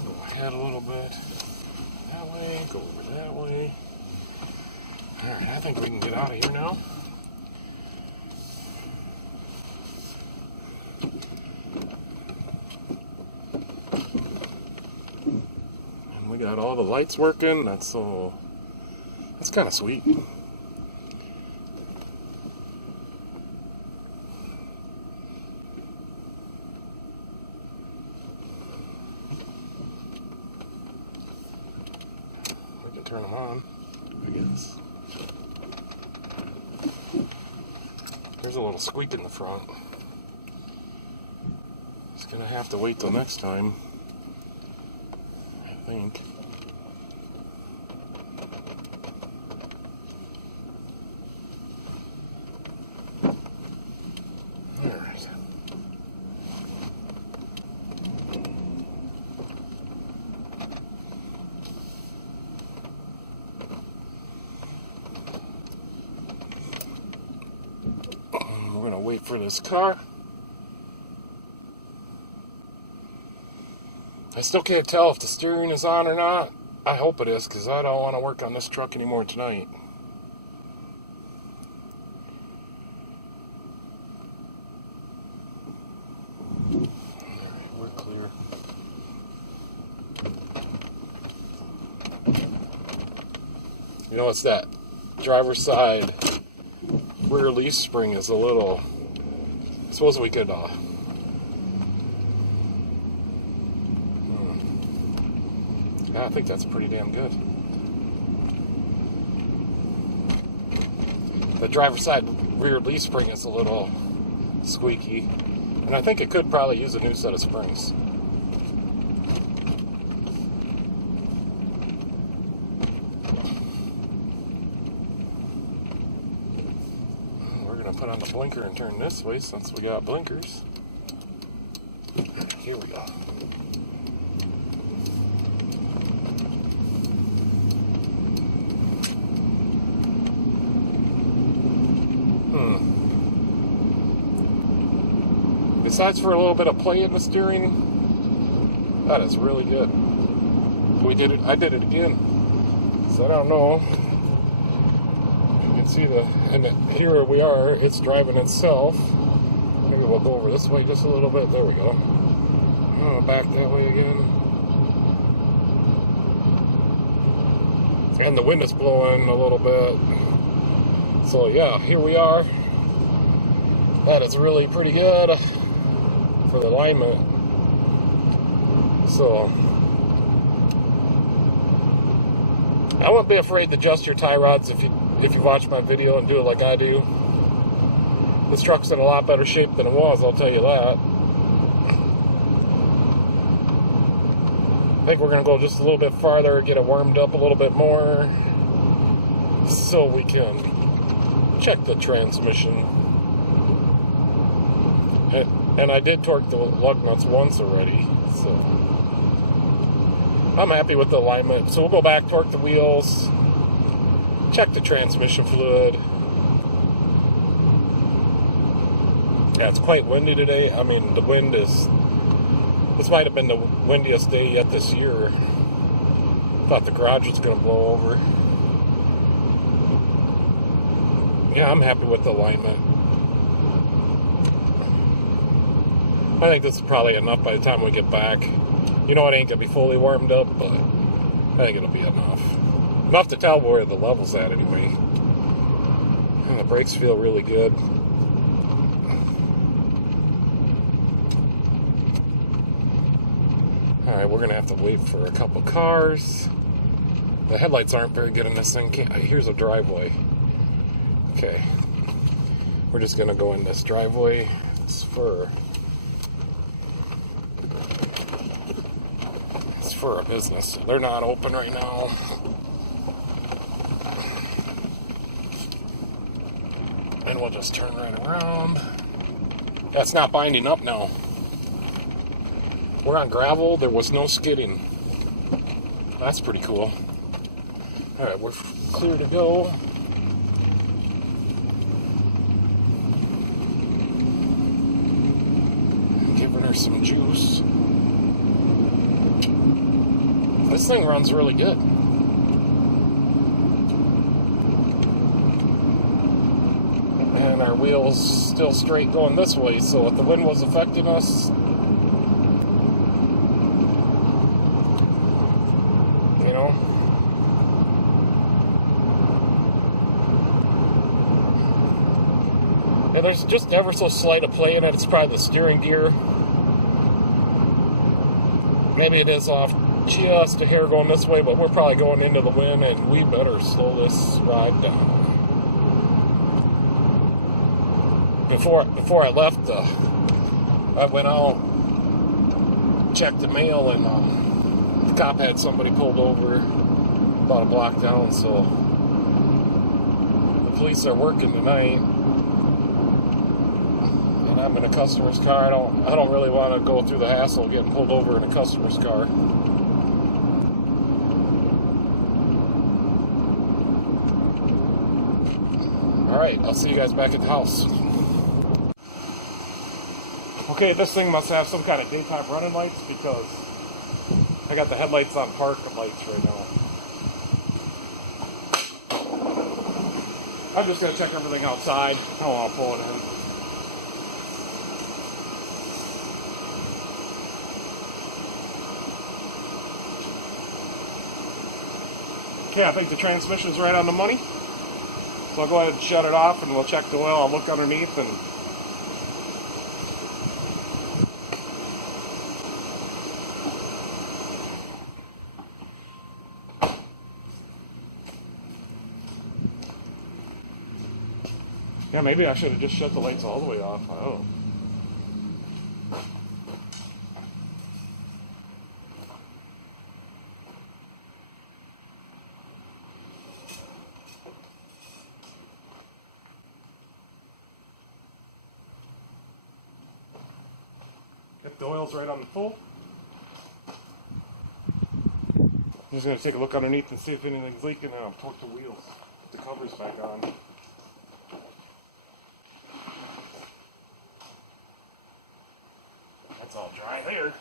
Go ahead a little bit. That way, go over that way. Alright, I think we can get out of here now. And we got all the lights working. That's kind of sweet. Turn them on, I guess. There's a little squeak in the front. It's gonna have to wait till next time, I think. Alright. We're gonna wait for this car. I still can't tell if the steering is on or not. I hope it is, because I don't want to work on this truck anymore tonight. Alright, we're clear. You know, it's that driver's side rear leaf spring is a little. I suppose we could I think that's pretty damn good. The driver's side rear leaf spring is a little squeaky, and I think it could probably use a new set of springs. Put on the blinker and turn this way since we got blinkers. Here we go. Besides for a little bit of play in the steering, that is really good. We did it. I did it again. So I don't know. See and here we are, it's driving itself. Maybe we'll go over this way just a little bit. There we go. Back that way again. And the wind is blowing a little bit. So yeah, here we are. That is really pretty good for the alignment. So I wouldn't be afraid to adjust your tie rods if you watch my video and do it like I do. This truck's in a lot better shape than it was, I'll tell you that. I think we're going to go just a little bit farther, get it warmed up a little bit more, so we can check the transmission. And I did torque the lug nuts once already, so I'm happy with the alignment. So we'll go back, torque the wheels, check the transmission fluid. Yeah, it's quite windy today. I mean, the wind is... This might have been the windiest day yet this year. Thought the garage was going to blow over. Yeah, I'm happy with the alignment. I think this is probably enough by the time we get back. You know, it ain't going to be fully warmed up, but I think it'll be enough. Enough to tell where the level's at anyway. And the brakes feel really good. Alright, we're going to have to wait for a couple cars. The headlights aren't very good in this thing. Here's a driveway. Okay. We're just going to go in this driveway. It's for a business. They're not open right now. And we'll just turn right around. That's not binding up now. We're on gravel. There was no skidding. That's pretty cool. Alright, we're clear to go. Giving her some juice. This thing runs really good. And our wheels still straight going this way, so if the wind was affecting us, you know. Yeah, there's just ever so slight a play in it. It's probably the steering gear. Maybe it is off just a hair going this way, but we're probably going into the wind, and we better slow this ride down. Before I left, I went out, checked the mail, and the cop had somebody pulled over about a block down, so the police are working tonight, and I'm in a customer's car. I don't really want to go through the hassle of getting pulled over in a customer's car. Alright, I'll see you guys back at the house. Okay, this thing must have some kind of daytime running lights because I got the headlights on park lights right now. I'm just going to check everything outside. I don't want to pull it in. Okay, I think the transmission's right on the money. So I'll go ahead and shut it off and we'll check the oil. I'll look underneath and yeah, maybe I should have just shut the lights all the way off. I don't know. If the oil's right on the full. I'm just going to take a look underneath and see if anything's leaking, and I'll torque the wheels. Put the covers back on. That's all dry there.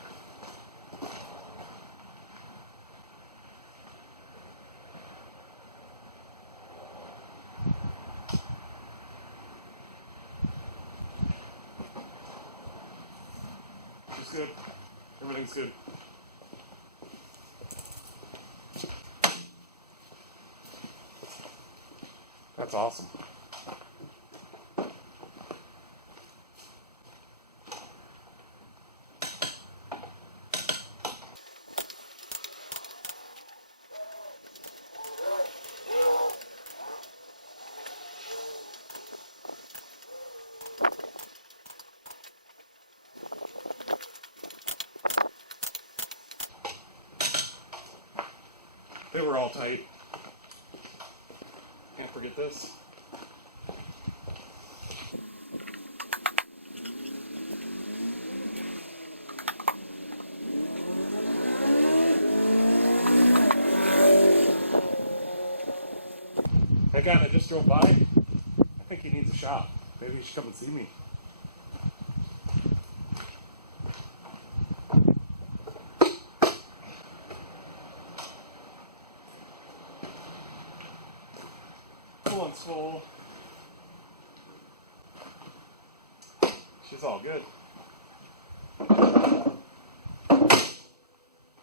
It's good. Everything's good. That's awesome. They were all tight. Can't forget this. That guy that just drove by, I think he needs a shop. Maybe he should come and see me. Full. She's all good.